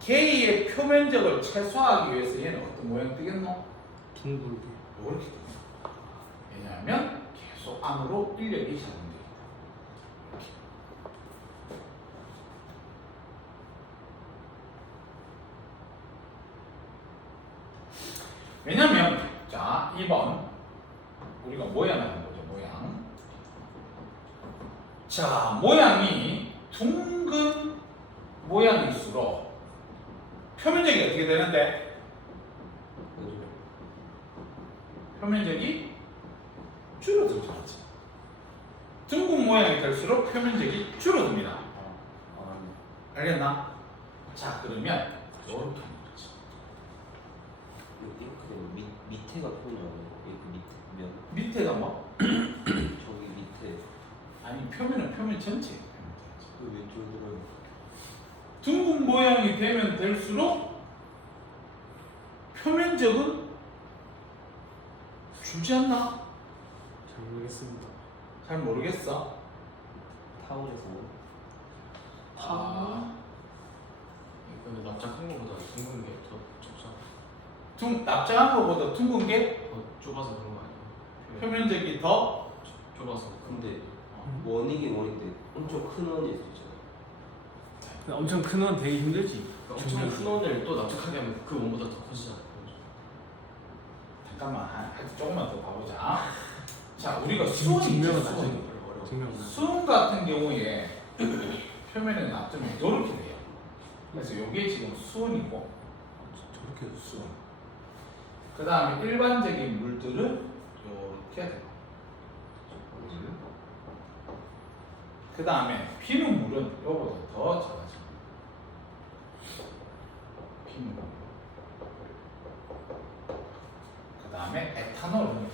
개의 표면적을 최소화하기 위해서 얘는 어떤 모양 뜨겠노? 둥글게. 이렇게 뜨겠노. 왜냐하면 계속 안으로 인력이 작용돼요. 이렇게. 왜냐면 자, 2번 우리가 모양을 한번 보죠. 모양. 자, 모양이 둥근 모양일수록 표면적이 어떻게 되는데? 표면적이 줄어들죠. 맞지? 둥근 모양이 될수록 표면적이 줄어듭니다. 알겠나? 자, 그러면 이렇게 하는 거지. 이렇게 되면 밑에가 표면이고 이렇게 밑면 밑에가 뭐? 저기 밑에 아니, 표면은 표면 전체. 그 왼쪽으로 들어요. 둥근 모양이 되면 될수록 표면적은 줄지 않나? 잘 모르겠습니다. 잘 모르겠어. 타올에서 아, 근데 납작한 거보다 둥근 게 더 적잖아. 납작한 것보다 둥근 게 더 좁아서 그런 거 아니야? 표면적이 더 좁아서. 근데 원이긴 원인데 엄청 큰 원일 수 있잖아. 근데 엄청 큰 원 되게 힘들지. 엄청 큰 원을 또 납작하게 하면 그 원보다 더 커지잖아. 잠깐만, 하여튼 조금만 더 봐보자. 자, 우리가 수온이 있죠, 증명은 수온. 나중에 증명. 수온 같은 경우에 표면에 납작하면 이렇게 돼요. 그래서 이게 지금 수온이고 저렇게 수온. 그 다음에 일반적인 물들은 이렇게 해야 돼. 그 다음에 비눗물은 이거보다 더 작아져. 비눗물. 그 다음에 에탄올은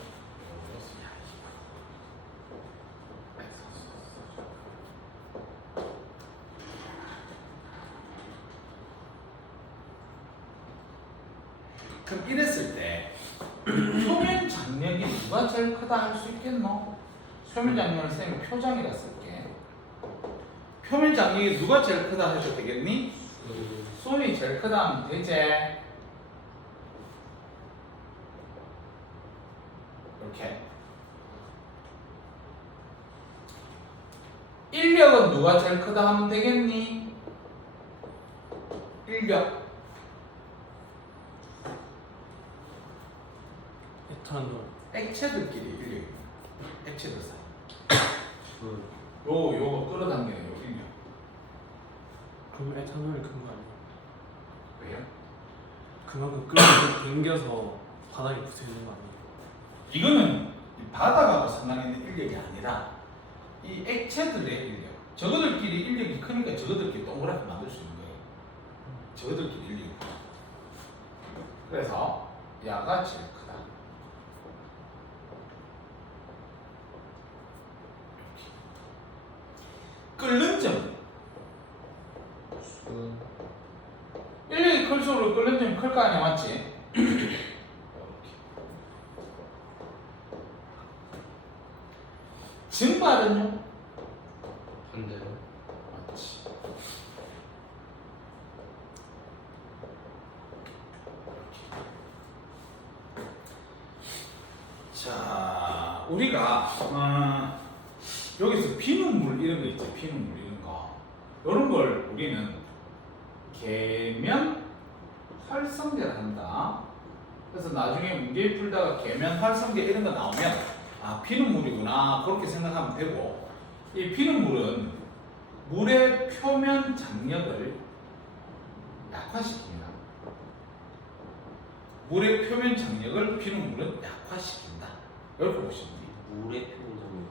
그럼 이랬을 때 표면 장력이 누가 제일 크다 할 수 있겠노? 표면 장력을 선생님 표장이라 쓸게. 표면 장력이 누가 제일 크다 해도 되겠니? 손이 제일 크다 하면 되지. 이렇게. 인력은 누가 제일 크다 하면 되겠니? 인력. 에탄올. 액체들끼리 인력이. 액체들 사이. 그 요거 끌어당기는 요 인력. 그럼 에탄올이 큰 거 아니야? 왜요? 그만큼 끌어서 당겨서 바닥에 붙어 있는 거 아니야? 이거는 바다하고 상관있는 인력이 아니라 이 액체들의 인력. 저거들끼리 인력이 크니까 저거들끼리 동그랗게 만들 수 있는 거예요. 저거들끼리 인력이 크다. 그래서 야가 제일 크다. 이렇게. 끓는 점. 인력이 클수록 끓는 점이 클 거 아니야, 맞지? 이렇게. 증발은요? 반대로. 맞지. 자, 우리가 여기서 비눗물 이런 거 있죠. 비눗물 이런 거. 이런 걸 우리는 계면 활성제를 한다. 그래서 나중에 문제 풀다가 계면 활성제 이런 거 나오면 아, 비눗물이구나 그렇게 생각하면 되고, 이 비눗물은 물의 표면 장력을 약화시킵니다. 물의 표면 장력을 비눗물은 약화시킨다. 이렇게 보시면 돼요. 물의 표면 장력이요.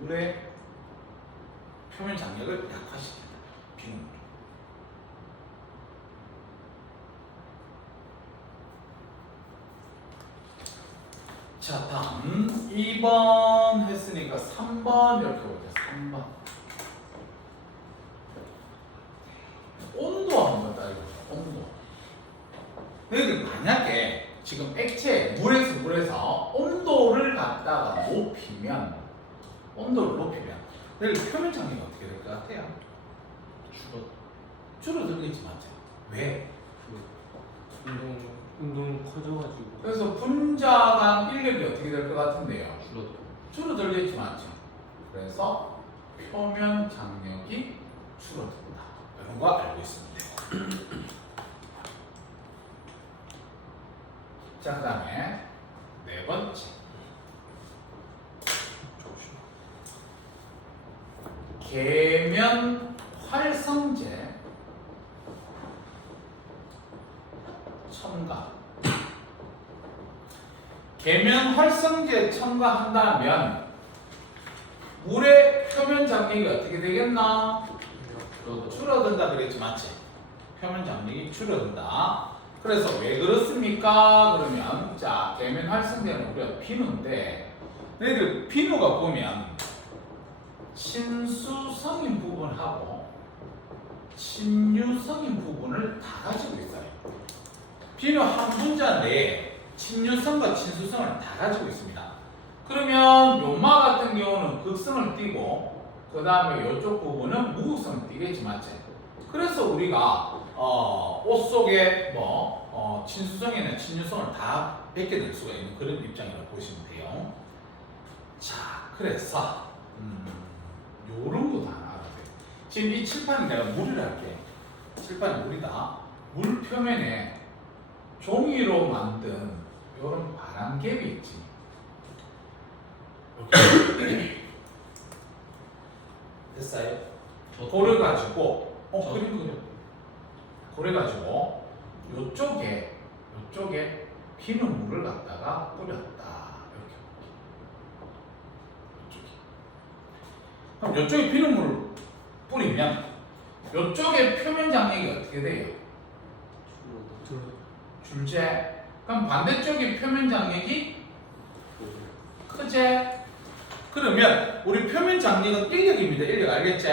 물의 표면 장력을 약화시킨다. 비눗물. 자, 다음 2번 했으니까 3번 이렇게 보자. 3번. 온도 한번 따져보자. 온도. 너희들 만약에 지금 액체 물에서 온도를 갖다가 높이면 너희들 표면 장력이 어떻게 될 것 같아요? 줄어들겠지, 맞죠? 왜? 운동 커져가지고. 그래서 분자간 인력이 어떻게 될 것 같은데요? 줄어들겠지, 맞죠? 그래서 표면 장력이 줄어든다. 이런 거 알고 있으면 돼요. 자, 그 다음에 네 번째. 계면 활성제 첨가. 계면 활성제 첨가한다면 물의 표면 장력이 어떻게 되겠나? 줄어든다 그랬지, 맞지? 표면 장력이 줄어든다. 그래서 왜 그렇습니까? 그러면 자, 계면 활성제는 우리가 비누인데, 너희들 비누가 보면 친수성인 부분하고 친유성인 부분을 다 가지고 있어요. 비누 한 분자 내에 친유성과 친수성을 다 가지고 있습니다. 그러면 요마 같은 경우는 극성을 띠고 그 다음에 이쪽 부분은 무극성을 띠겠지, 맞지? 그래서 우리가 옷 속에 친수성이나 친유성을 다 뺏게 될 수가 있는 그런 입장이라고 보시면 돼요. 자, 그래서 요런 거 다 알아야 돼요. 지금 이 칠판이 내가 물이라 할게. 칠판이 물이다. 물 표면에 종이로 만든 요런 바람갭이 있지. 이렇게. 됐어요? 그래가지고 그림 그려. 그래가지고 요쪽에 비눗물을 갖다가 뿌렸다. 이렇게. 이쪽에. 그럼 이쪽에 비눗물을 뿌리면 이쪽에 표면 장력이 어떻게 돼요? 줄제. 그럼 반대쪽에 표면 장력이 크제. 그러면 우리 표면 장력은 인력입니다. 인력 알겠지?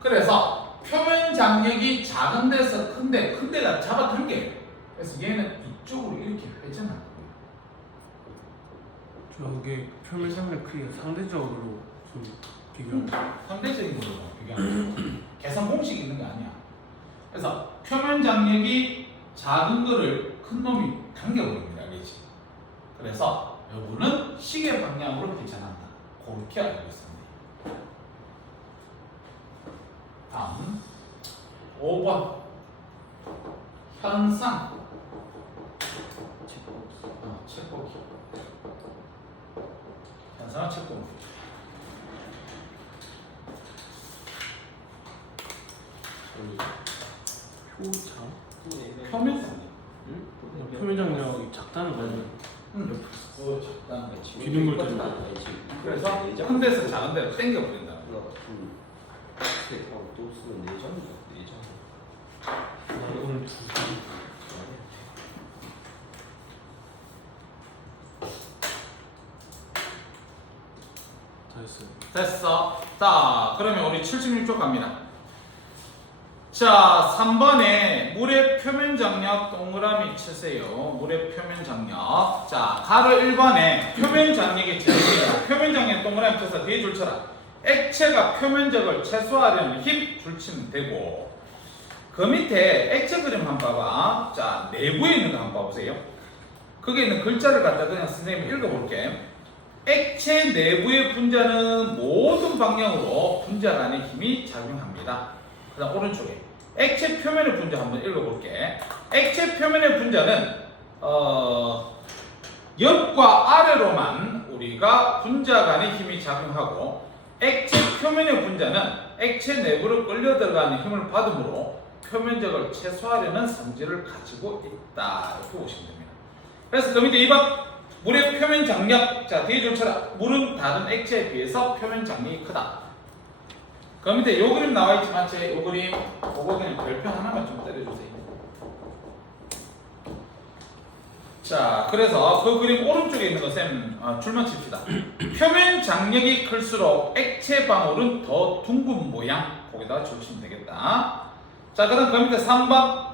그래서 표면 장력이 작은 데서 큰데, 큰 데가 잡아당겨요. 그래서 얘는 이쪽으로 이렇게 회전하는 거예요. 저게 표면 장력 크기가 상대적으로 좀 비교하면 상대적인 걸로 비교하는 거. 계산 공식이 있는 게 아니야. 그래서 표면 장력이 작은 거를 큰 놈이 당겨버립니다. 알겠지? 그래서 여부는 시계 방향으로 회전한다. 그렇게 알고 있습니다. 다음 5번 현상 책보기. 현상은 책보기. 표장? 표면 장력. 표면 장력이 작다는 거는 적당한 거지. 비눗물 때문에. 그래서 큰 데서 작은 데로 당겨버린다. 또 쓰면 4장이죠. 4장. 오늘 2장. 다 했어요. 됐어. 자, 그러면 우리 76쪽 갑니다. 자, 3번에 물의 표면 장력 동그라미 치세요. 물의 표면 장력. 자, 가로 1번에 표면 장력이 제일이야. 표면 장력 동그라미 쳐서 뒤에 줄 쳐라. 액체가 표면적을 최소화하려는 힘 줄치면 되고, 그 밑에 액체 그림 한번 봐봐. 자, 내부에 있는 거 한번 봐보세요. 거기에 있는 글자를 갖다 그냥 선생님이 읽어볼게. 액체 내부의 분자는 모든 방향으로 분자 간의 힘이 작용합니다. 그 다음 오른쪽에 액체 표면의 분자 한번 읽어볼게. 액체 표면의 분자는 옆과 아래로만 우리가 분자 간의 힘이 작용하고, 액체 표면의 분자는 액체 내부로 끌려 들어가는 힘을 받으므로 표면적을 최소화하려는 성질을 가지고 있다. 이렇게 보시면 됩니다. 그래서 그 밑에 2번 물의 표면 장력. 자, 뒤에 줄 쳐라. 물은 다른 액체에 비해서 표면 장력이 크다. 그 밑에 요 그림 나와 있지 맞지? 요 그림. 그거 그냥 별표 하나만 좀 때려주세요. 자, 그래서 그 그림 오른쪽에 있는 거 쌤 줄만 칩시다. 표면 장력이 클수록 액체 방울은 더 둥근 모양. 거기다가 줄 치면 되겠다. 자, 그 다음 그 밑에 3번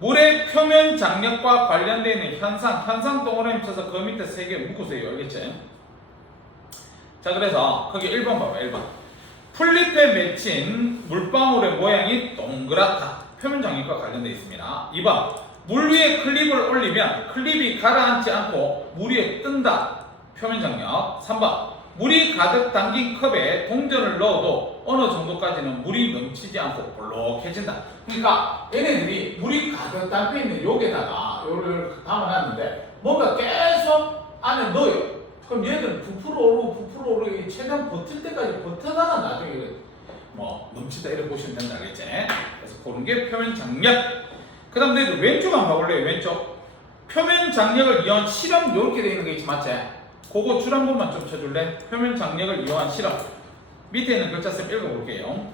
물의 표면 장력과 관련되어 있는 현상 동그라미 쳐서 그 밑에 3개 묶으세요. 알겠지? 자, 그래서 거기 1번 봐봐. 1번 풀잎에 맺힌 물방울의 모양이 동그랗다. 표면 장력과 관련되어 있습니다. 2번 물 위에 클립을 올리면 클립이 가라앉지 않고 물 위에 뜬다. 표면 장력. 3번 물이 가득 담긴 컵에 동전을 넣어도 어느 정도까지는 물이 넘치지 않고 볼록해진다. 그러니까 얘네들이 물이 가득 담겨 있는 여기다가 요를 담아놨는데 뭔가 계속 안에 넣어요. 그럼 얘들은 부풀어 오르고 최대한 버틸 때까지 버텨다가 나중에 뭐 넘치다 이렇게 보시면 된다. 알겠지? 그래서 그런 게 표면 장력. 그 다음 너희들 왼쪽 한번 봐볼래요? 왼쪽 표면 장력을 이용한 실험 이렇게 되어 있는 게 있지 맞지? 그거 줄 한 번만 좀 쳐줄래? 표면 장력을 이용한 실험. 밑에 있는 글자 쌤 읽어볼게요.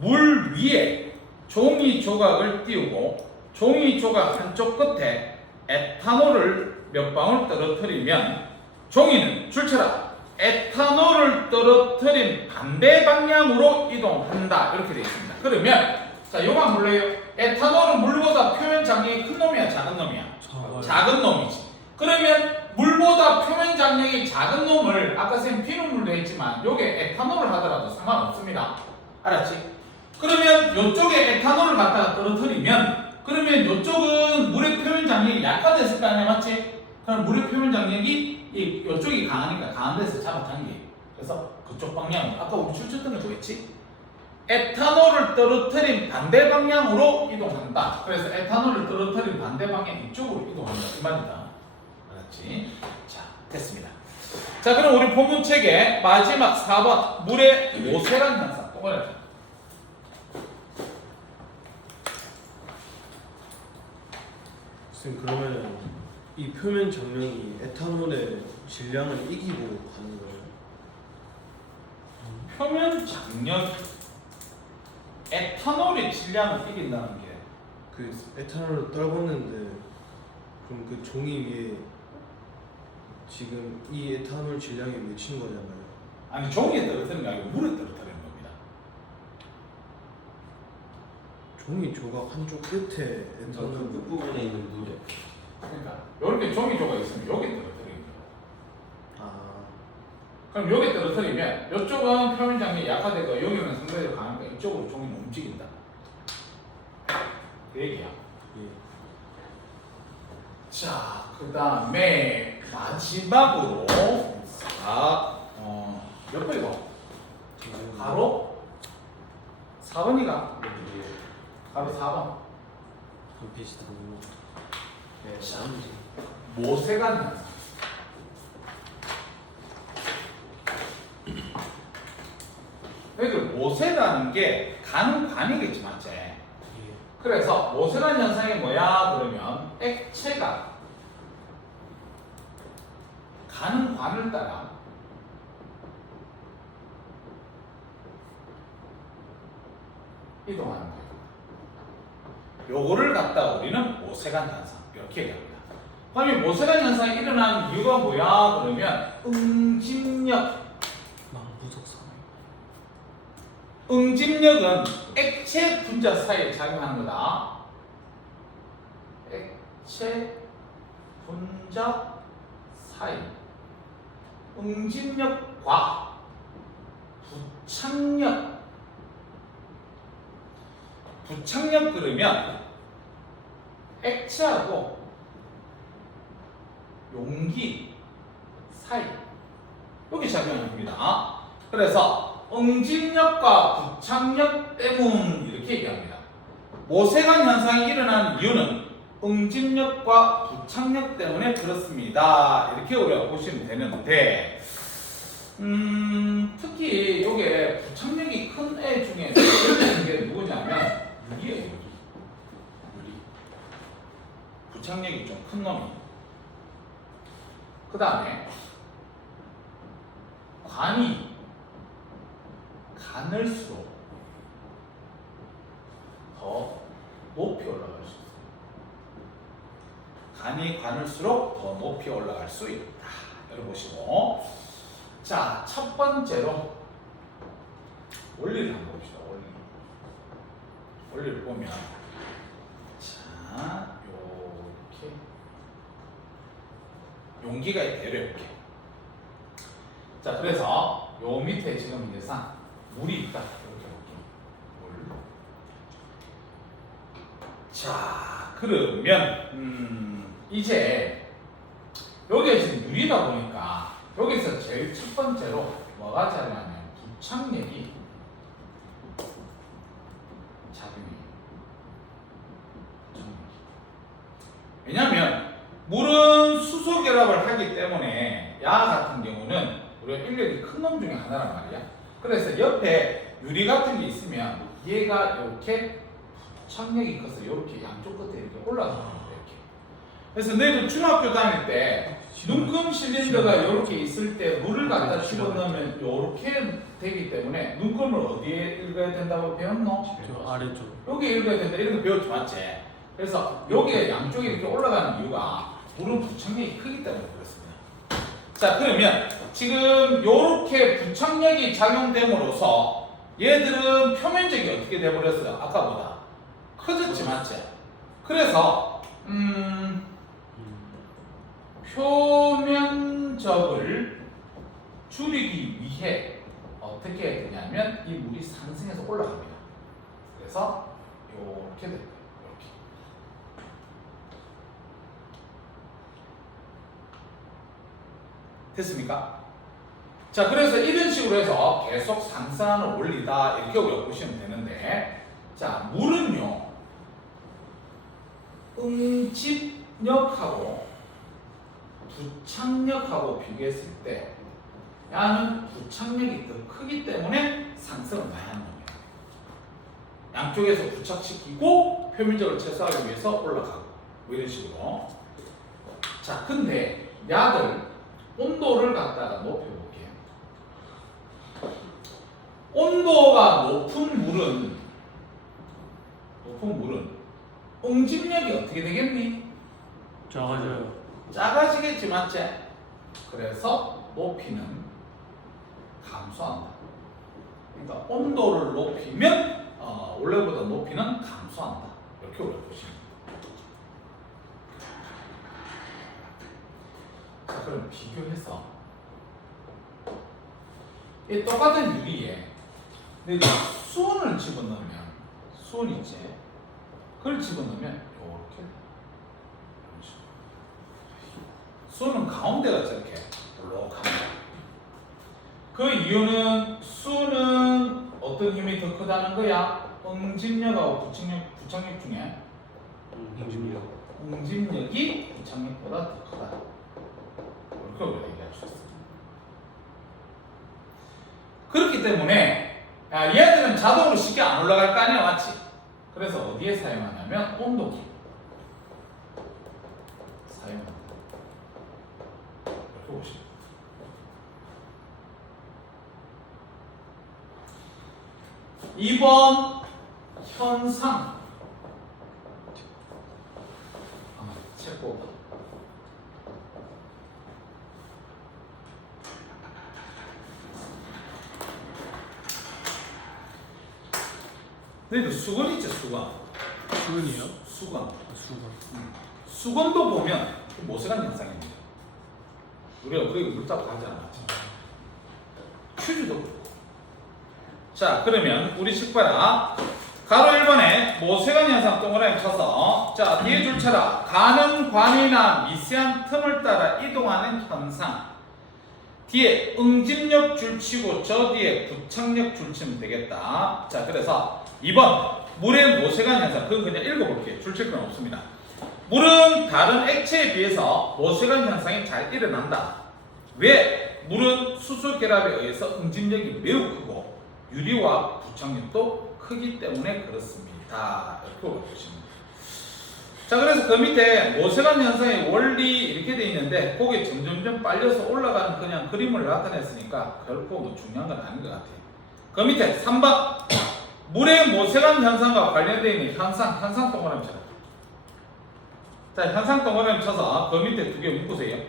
물 위에 종이 조각을 띄우고 종이 조각 한쪽 끝에 에탄올을 몇 방울 떨어뜨리면 종이는 줄쳐라. 에탄올을 떨어뜨린 반대 방향으로 이동한다. 이렇게 되어 있습니다. 그러면 자, 요거 한번 볼래요? 에탄올은 물보다 표면 장력이 큰 놈이야, 작은 놈이야? 작은 놈이지. 그러면 물보다 표면 장력이 작은 놈을 아까 쌤 비눗물도 했지만 요게 에탄올을 하더라도 상관없습니다. 알았지? 그러면 요쪽에 에탄올을 갖다가 떨어뜨리면 그러면 요쪽은 물의 표면 장력이 약화됐을 거 아니야, 맞지? 그럼 물의 표면 장력이 요쪽이 강하니까 강한 데서 잡아당겨요. 그래서 그쪽 방향 아까 우리 출쳤던 거 뭐였지? 에탄올을 떨어뜨린 반대 방향으로 이동한다. 그래서 에탄올을 떨어뜨린 반대 방향 이쪽으로 이동한다. 이 말이다. 알았지? 자, 됐습니다. 자, 그럼 우리 본문책의 마지막 4번 물의 요새란 현상. 똑바로 쌤 그러면은 이 표면 장력이 에탄올의 질량을 이기고 가는 거예요. 표면 장력 에탄올의 질량을 이긴다는 게 그 에탄올을 떨궜는데 그럼 그 종이 위에 지금 이 에탄올 질량이 맺힌 거잖아요. 아니 종이에 떨어뜨리는 게 아니고 물에 떨어뜨리는 겁니다. 종이 조각 한쪽 끝에 그 에탄올 끝부분에 있는 물에. 그러니까 이렇게 종이 조각 있으면 여기 떨어뜨리는 거예요. 아 그럼 여기 떨어뜨리면 이쪽은 표면 장력이 약화되고 여기는 상대적으로 강하니까 이쪽으로 종이는 움직인다. 그 얘기야. 예. 자, 그 다음에 마지막으로 몇 번 이거? 가로 4번이가 가로 4번. 좀 비슷한 거. 네, 자, 모세관 현상. 여기 모세라는 게 가는 관이겠지, 맞지? 예. 그래서 모세관 현상이 뭐야? 그러면 액체가 가는 관을 따라 이동하는 거예요. 요거를 갖다 우리는 모세관 현상 이렇게 얘기합니다. 그럼 이 모세관 현상이 일어나는 이유가 뭐야? 그러면 응집력. 망부석상. 응집력은 액체 분자 사이에 작용하는 거다. 액체 분자 사이. 응집력과 부착력. 부착력 그러면 액체하고 용기 사이 여기 작용하는 겁니다. 그래서 응집력과 부착력 때문 이렇게 얘기합니다. 모세관 현상이 일어나는 이유는 응집력과 부착력 때문에 그렇습니다. 이렇게 우리가 보시면 되는데 특히 이게 부착력이 큰 애 중에 있는 게 누구냐면 유리예요. 유리. 부착력이 좀 큰 놈이. 그 다음에 관이 가늘수록 더 높이 올라갈 수 있어요. 간이 가늘수록 더 높이 올라갈 수 있다. 여러분 보시고, 자, 첫 번째로 원리를 한번 봅시다. 원리를 보면, 자, 요렇게 용기가 있대요. 이렇게. 자, 그래서 요 밑에 지금 이제 물이 있다. 이렇게 볼게요. 물. 자, 그러면 이제 여기에 지금 물이다 보니까 여기서 제일 첫 번째로 뭐가 작용하냐면 부착력이 작용해요. 왜냐하면 물은 수소 결합을 하기 때문에 야 같은 경우는 우리가 인력이 큰 놈 중에 하나란 말이야. 그래서 옆에 유리 같은 게 있으면 얘가 이렇게 부착력이 커서 이렇게 양쪽 끝에 이렇게 올라가는 거예요. 이렇게. 그래서 너희들 중학교 다닐 때 눈금 실린더가 이렇게 있을 때 물을 갖다 집어넣으면 이렇게 되기 때문에 눈금을 어디에 읽어야 된다고 배웠노? 저 아래쪽. 여기 읽어야 된다 이런 거 배웠지 맞지? 그래서 여기에 양쪽에 이렇게 올라가는 이유가 물은 부착력이 크기 때문에 그렇습니다. 자, 그러면 지금 이렇게 부착력이 작용됨으로써 얘들은 표면적이 어떻게 돼버렸어요? 아까보다 커졌지 맞지? 그래서 표면적을 줄이기 위해 어떻게 해야 되냐면 이 물이 상승해서 올라갑니다. 그래서 이렇게 될 거예요. 이렇게. 됐습니까? 자, 그래서 이런 식으로 해서 계속 상승하는 원리다 이렇게 우리가 보시면 되는데, 자, 물은요 응집력하고 부착력하고 비교했을 때 야는 부착력이 더 크기 때문에 상승을 많이 하는 겁니다. 양쪽에서 부착시키고 표면적을 최소화하기 위해서 올라가고 뭐 이런 식으로. 자, 근데 야들 온도를 갖다가 높여볼게요. 온도가 높은 물은 응집력이 어떻게 되겠니? 작아져요. 작아지겠지, 맞지? 그래서 높이는 감소한다. 그러니까 온도를 높이면 원래보다 높이는 감소한다. 이렇게 우리가 보시면 됩니다. 자, 그럼 비교해서 이 똑같은 유리에 내가 수온을 집어넣으면 수온 있지? 그걸 집어넣으면 이렇게 이런 식으로. 수온은 가운데가 저렇게 볼록합니다. 그 이유는 수는 어떤 힘이 더 크다는 거야? 응집력하고 부착력 중에 응집력. 응집력이 부착력보다 더 크다. 이렇게 우리가 얘기할 수 있습니다. 그렇기 때문에 얘들은 자동으로 쉽게 안 올라갈 거 아니야, 맞지? 그래서 어디에 사용하냐면 온도계 사용한다. 이렇게 보시면. 2번 현상. 책 보고. 근데 수건 있죠, 수건. 수은이요? 수건. 수건. 수건도 보면 모세관 현상입니다. 우리가 물 타고 가지 않았죠. 퀴즈도 그렇고. 자, 그러면 우리 식봐라. 가로 1번에 모세관 현상 동그라미 쳐서 자, 뒤에 줄 쳐라. 가는 관이나 미세한 틈을 따라 이동하는 현상. 뒤에 응집력 줄 치고 저 뒤에 부착력 줄 치면 되겠다. 자, 그래서 2번 물의 모세관 현상. 그건 그냥 읽어볼게요. 줄 칠 건 없습니다. 물은 다른 액체에 비해서 모세관 현상이 잘 일어난다. 왜? 물은 수소 결합에 의해서 응집력이 매우 크고 유리와 부착력도 크기 때문에 그렇습니다. 이렇게 보시면 됩니다. 자, 그래서 그 밑에 모세관 현상의 원리 이렇게 돼 있는데 거기에 점점점 빨려서 올라가는 그냥 그림을 나타냈으니까 결코 뭐 중요한 건 아닌 것 같아요. 그 밑에 3번 물의 모세관 현상과 관련되어 있는 현상 동그라미 쳐라. 자, 현상 동그라미 쳐서 그 밑에 두 개 묶으세요.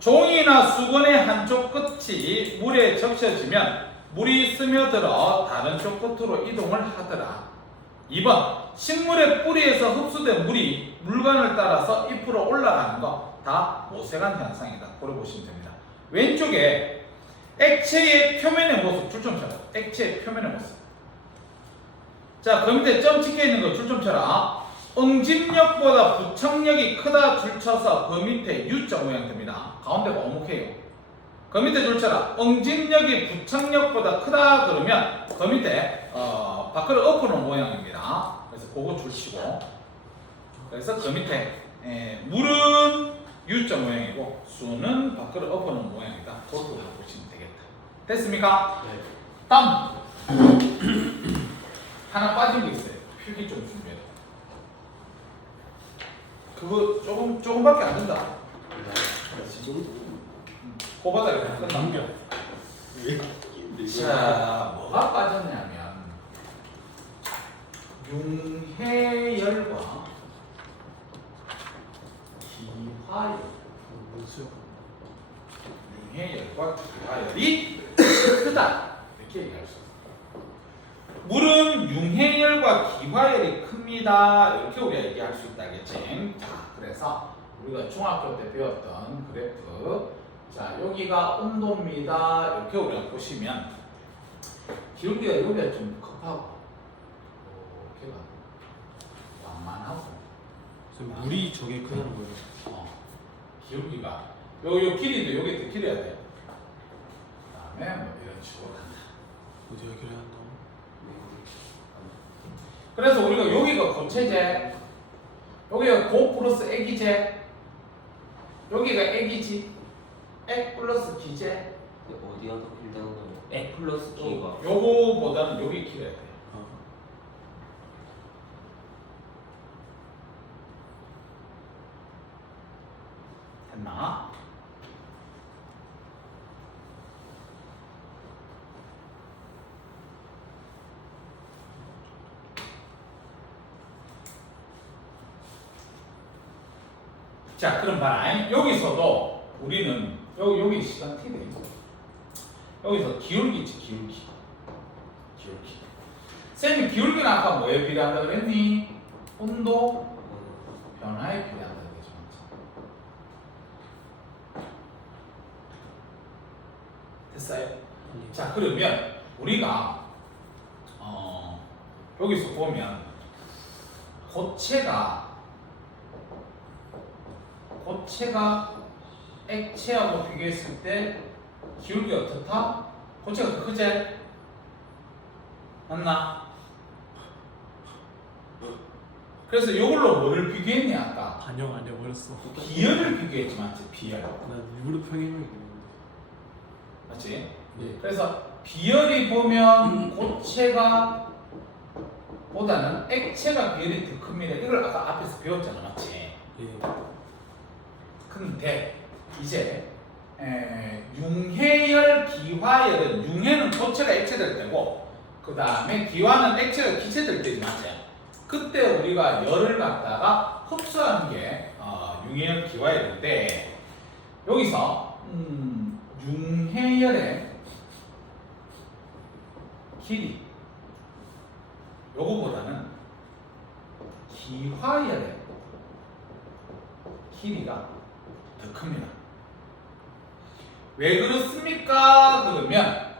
종이나 수건의 한쪽 끝이 물에 적셔지면 물이 스며들어 다른 쪽 끝으로 이동을 하더라. 2번 식물의 뿌리에서 흡수된 물이 물관을 따라서 잎으로 올라가는 거 다 모세관 현상이다. 그래 보시면 됩니다. 왼쪽에 액체의 표면의 모습 줄 좀 쳐라. 액체의 표면의 모습. 자, 그 밑에 점 찍혀 있는 거 줄 좀 쳐라. 응집력보다 부착력이 크다 줄 쳐서 그 밑에 U자 모양 됩니다. 가운데가 오목해요. 그 밑에 줄 쳐라. 응집력이 부착력보다 크다 그러면 그 밑에 밖으로 엎어놓은 모양입니다. 그래서 그거 줄 치고. 그래서 그 밑에 물은 U자 모양이고 수는 밖으로 엎어놓은 모양이다. 그것도 보시면 되겠다. 됐습니까? 네. 다음 하나 빠진 게 있어요. 필기 좀 준비해. 그거 조금밖에 안 된다. 고바닥에 다 끝나. 남겨. 자, 뭐가 빠졌냐면 융해열과 기화열. 융해열과 기화열이 크다. 이렇게 얘기할 수 있습니다. 물은 융해열과 기화열이 큽니다. 이렇게 우리가 얘기할 수 있다겠지. 자, 그래서 우리가 중학교 때 배웠던 그래프. 자, 여기가 온도입니다. 이렇게 우리가 보시면 기울기가 여기가 좀 급하고 이렇게가 완만하고 물이 저게 크다는 거예요. 기울기가 요 길이도 요게 더 길어야 돼. 그다음에 뭐 이런 식으로 간다. 어디가 길어야 한다고? 그래서 우리가 여기가 고체제, 여기가 고 플러스 액이제, 여기가 액이지, 액 플러스 기제. 어디가 더 길다는 거예요? 액 플러스 기가. 요거보다는 여기 길어야 돼. 됐나? 자, 그럼 봐라. 여기서도 우리는 여기 시간 t 돼 있어. 여기서 기울기 있지, 기울기. 쌤이 기울기는 아까 뭐에 비례한다 그랬니? 온도 변화에 비례한다 그랬죠. 됐어요? 자, 그러면 우리가 여기서 보면 고체가 액체하고 비교했을 때 기울기가 어떻다? 고체가 더 크지? 맞나? 그래서 이걸로 뭐를 비교했니 아까? 반영 안 해버렸어. 비열을 비교했지 맞지? 비열. 난 일부러 평행을 맞지? 예. 그래서 비열이 보면 고체가 보다는 액체가 비열이 더 큽니다. 이걸 아까 앞에서 배웠잖아 맞지? 예. 근데 이제 융해열, 기화열은 융해는 고체가 액체될 때고 그 다음에 기화는 액체가 기체될 때지 맞지? 그때 우리가 열을 갖다가 흡수하는 게 융해열, 기화열인데 여기서 융해열의 길이 요거보다는 기화열의 길이가 더 큽니다. 왜 그렇습니까? 그러면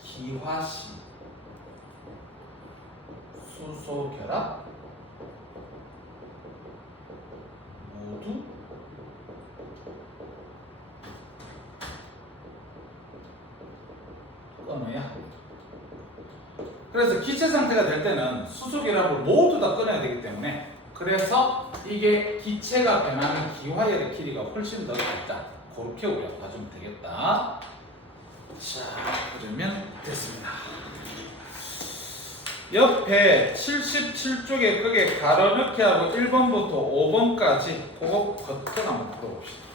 기화시 수소 결합 모두 끊어야 합니다. 그래서 기체 상태가 될 때는 수소 결합을 모두 다 끊어야 되기 때문에 그래서 이게 기체가 변하는 기화열의 길이가 훨씬 더 짧다. 그렇게 우리가 봐주면 되겠다. 자, 그러면 됐습니다. 옆에 77쪽에 크게 가로넣기 하고 1번부터 5번까지 그거 버튼 한번 풀어봅시다.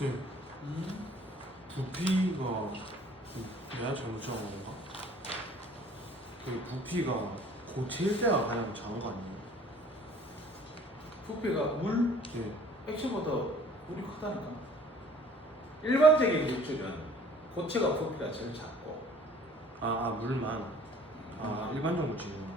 쌤, 부피가 내가 잘못 잡은 건가? 그 부피가 고체일 때가 가장 작은 거 아니에요? 부피가 물, 예. 액체보다 물이 크다니까. 일반적인 물질은 고체가 부피가 제일 작고 물만. 일반적으로 지금.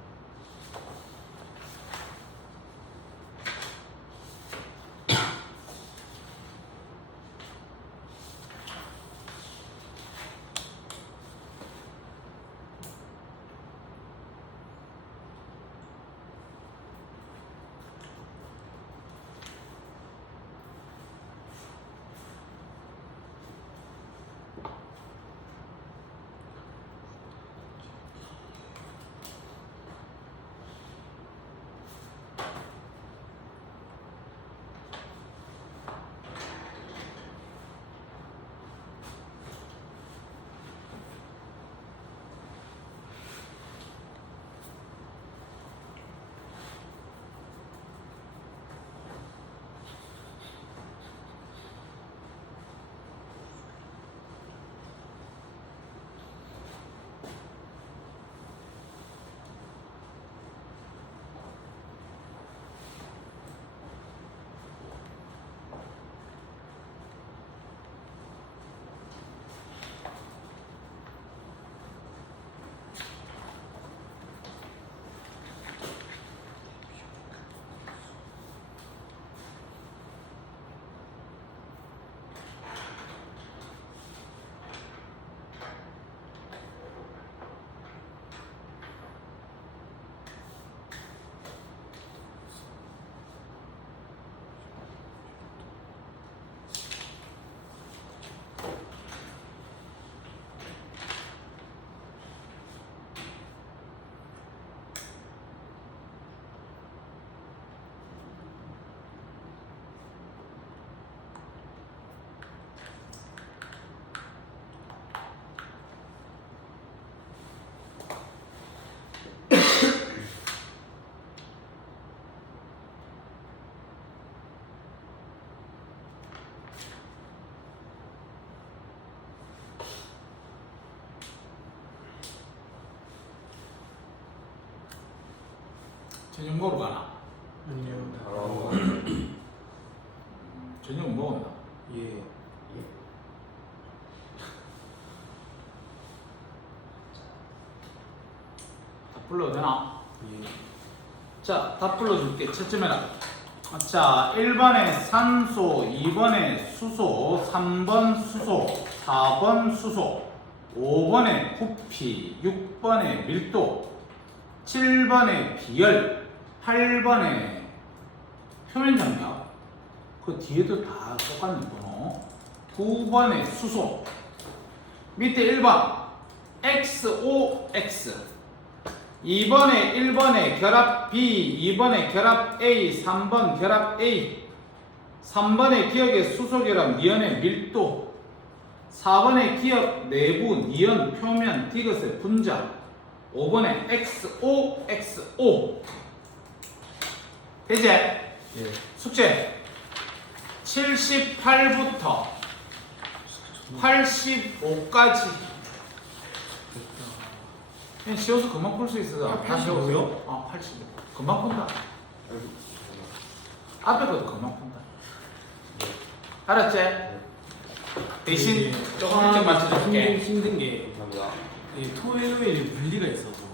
저녁 먹으러 가나? 아니요. 바로 저녁 먹었나? 예. 다 불러도 되나? 예. 자, 다 불러줄게. 채점해라. 자, 1번에 산소, 2번에 수소, 3번 수소, 4번 수소, 5번에 부피, 6번에 밀도, 7번에 비열, 8번에 표면 장력, 그 뒤에도 다 똑같네 번호. 9번에 수소, 밑에 1번 XOX, 2번에 1번에 결합 B, 2번에 결합 A, 3번 결합 A, 3번에 기역의 수소 결합 니언의 밀도, 4번에 기역 내부 니언 표면 디귿의 분자, 5번에 XOXO. 되지? 예. 숙제 78부터 85까지 그냥 쉬워서 금방 풀 수 있어서 다시 오세요? 아 85 금방 푼다. 앞에 것도 금방 푼다. 알았지? 대신 조금 일찍 맞춰줄게. 힘든 게 감사합니다. 이 토요일 분리가 있어서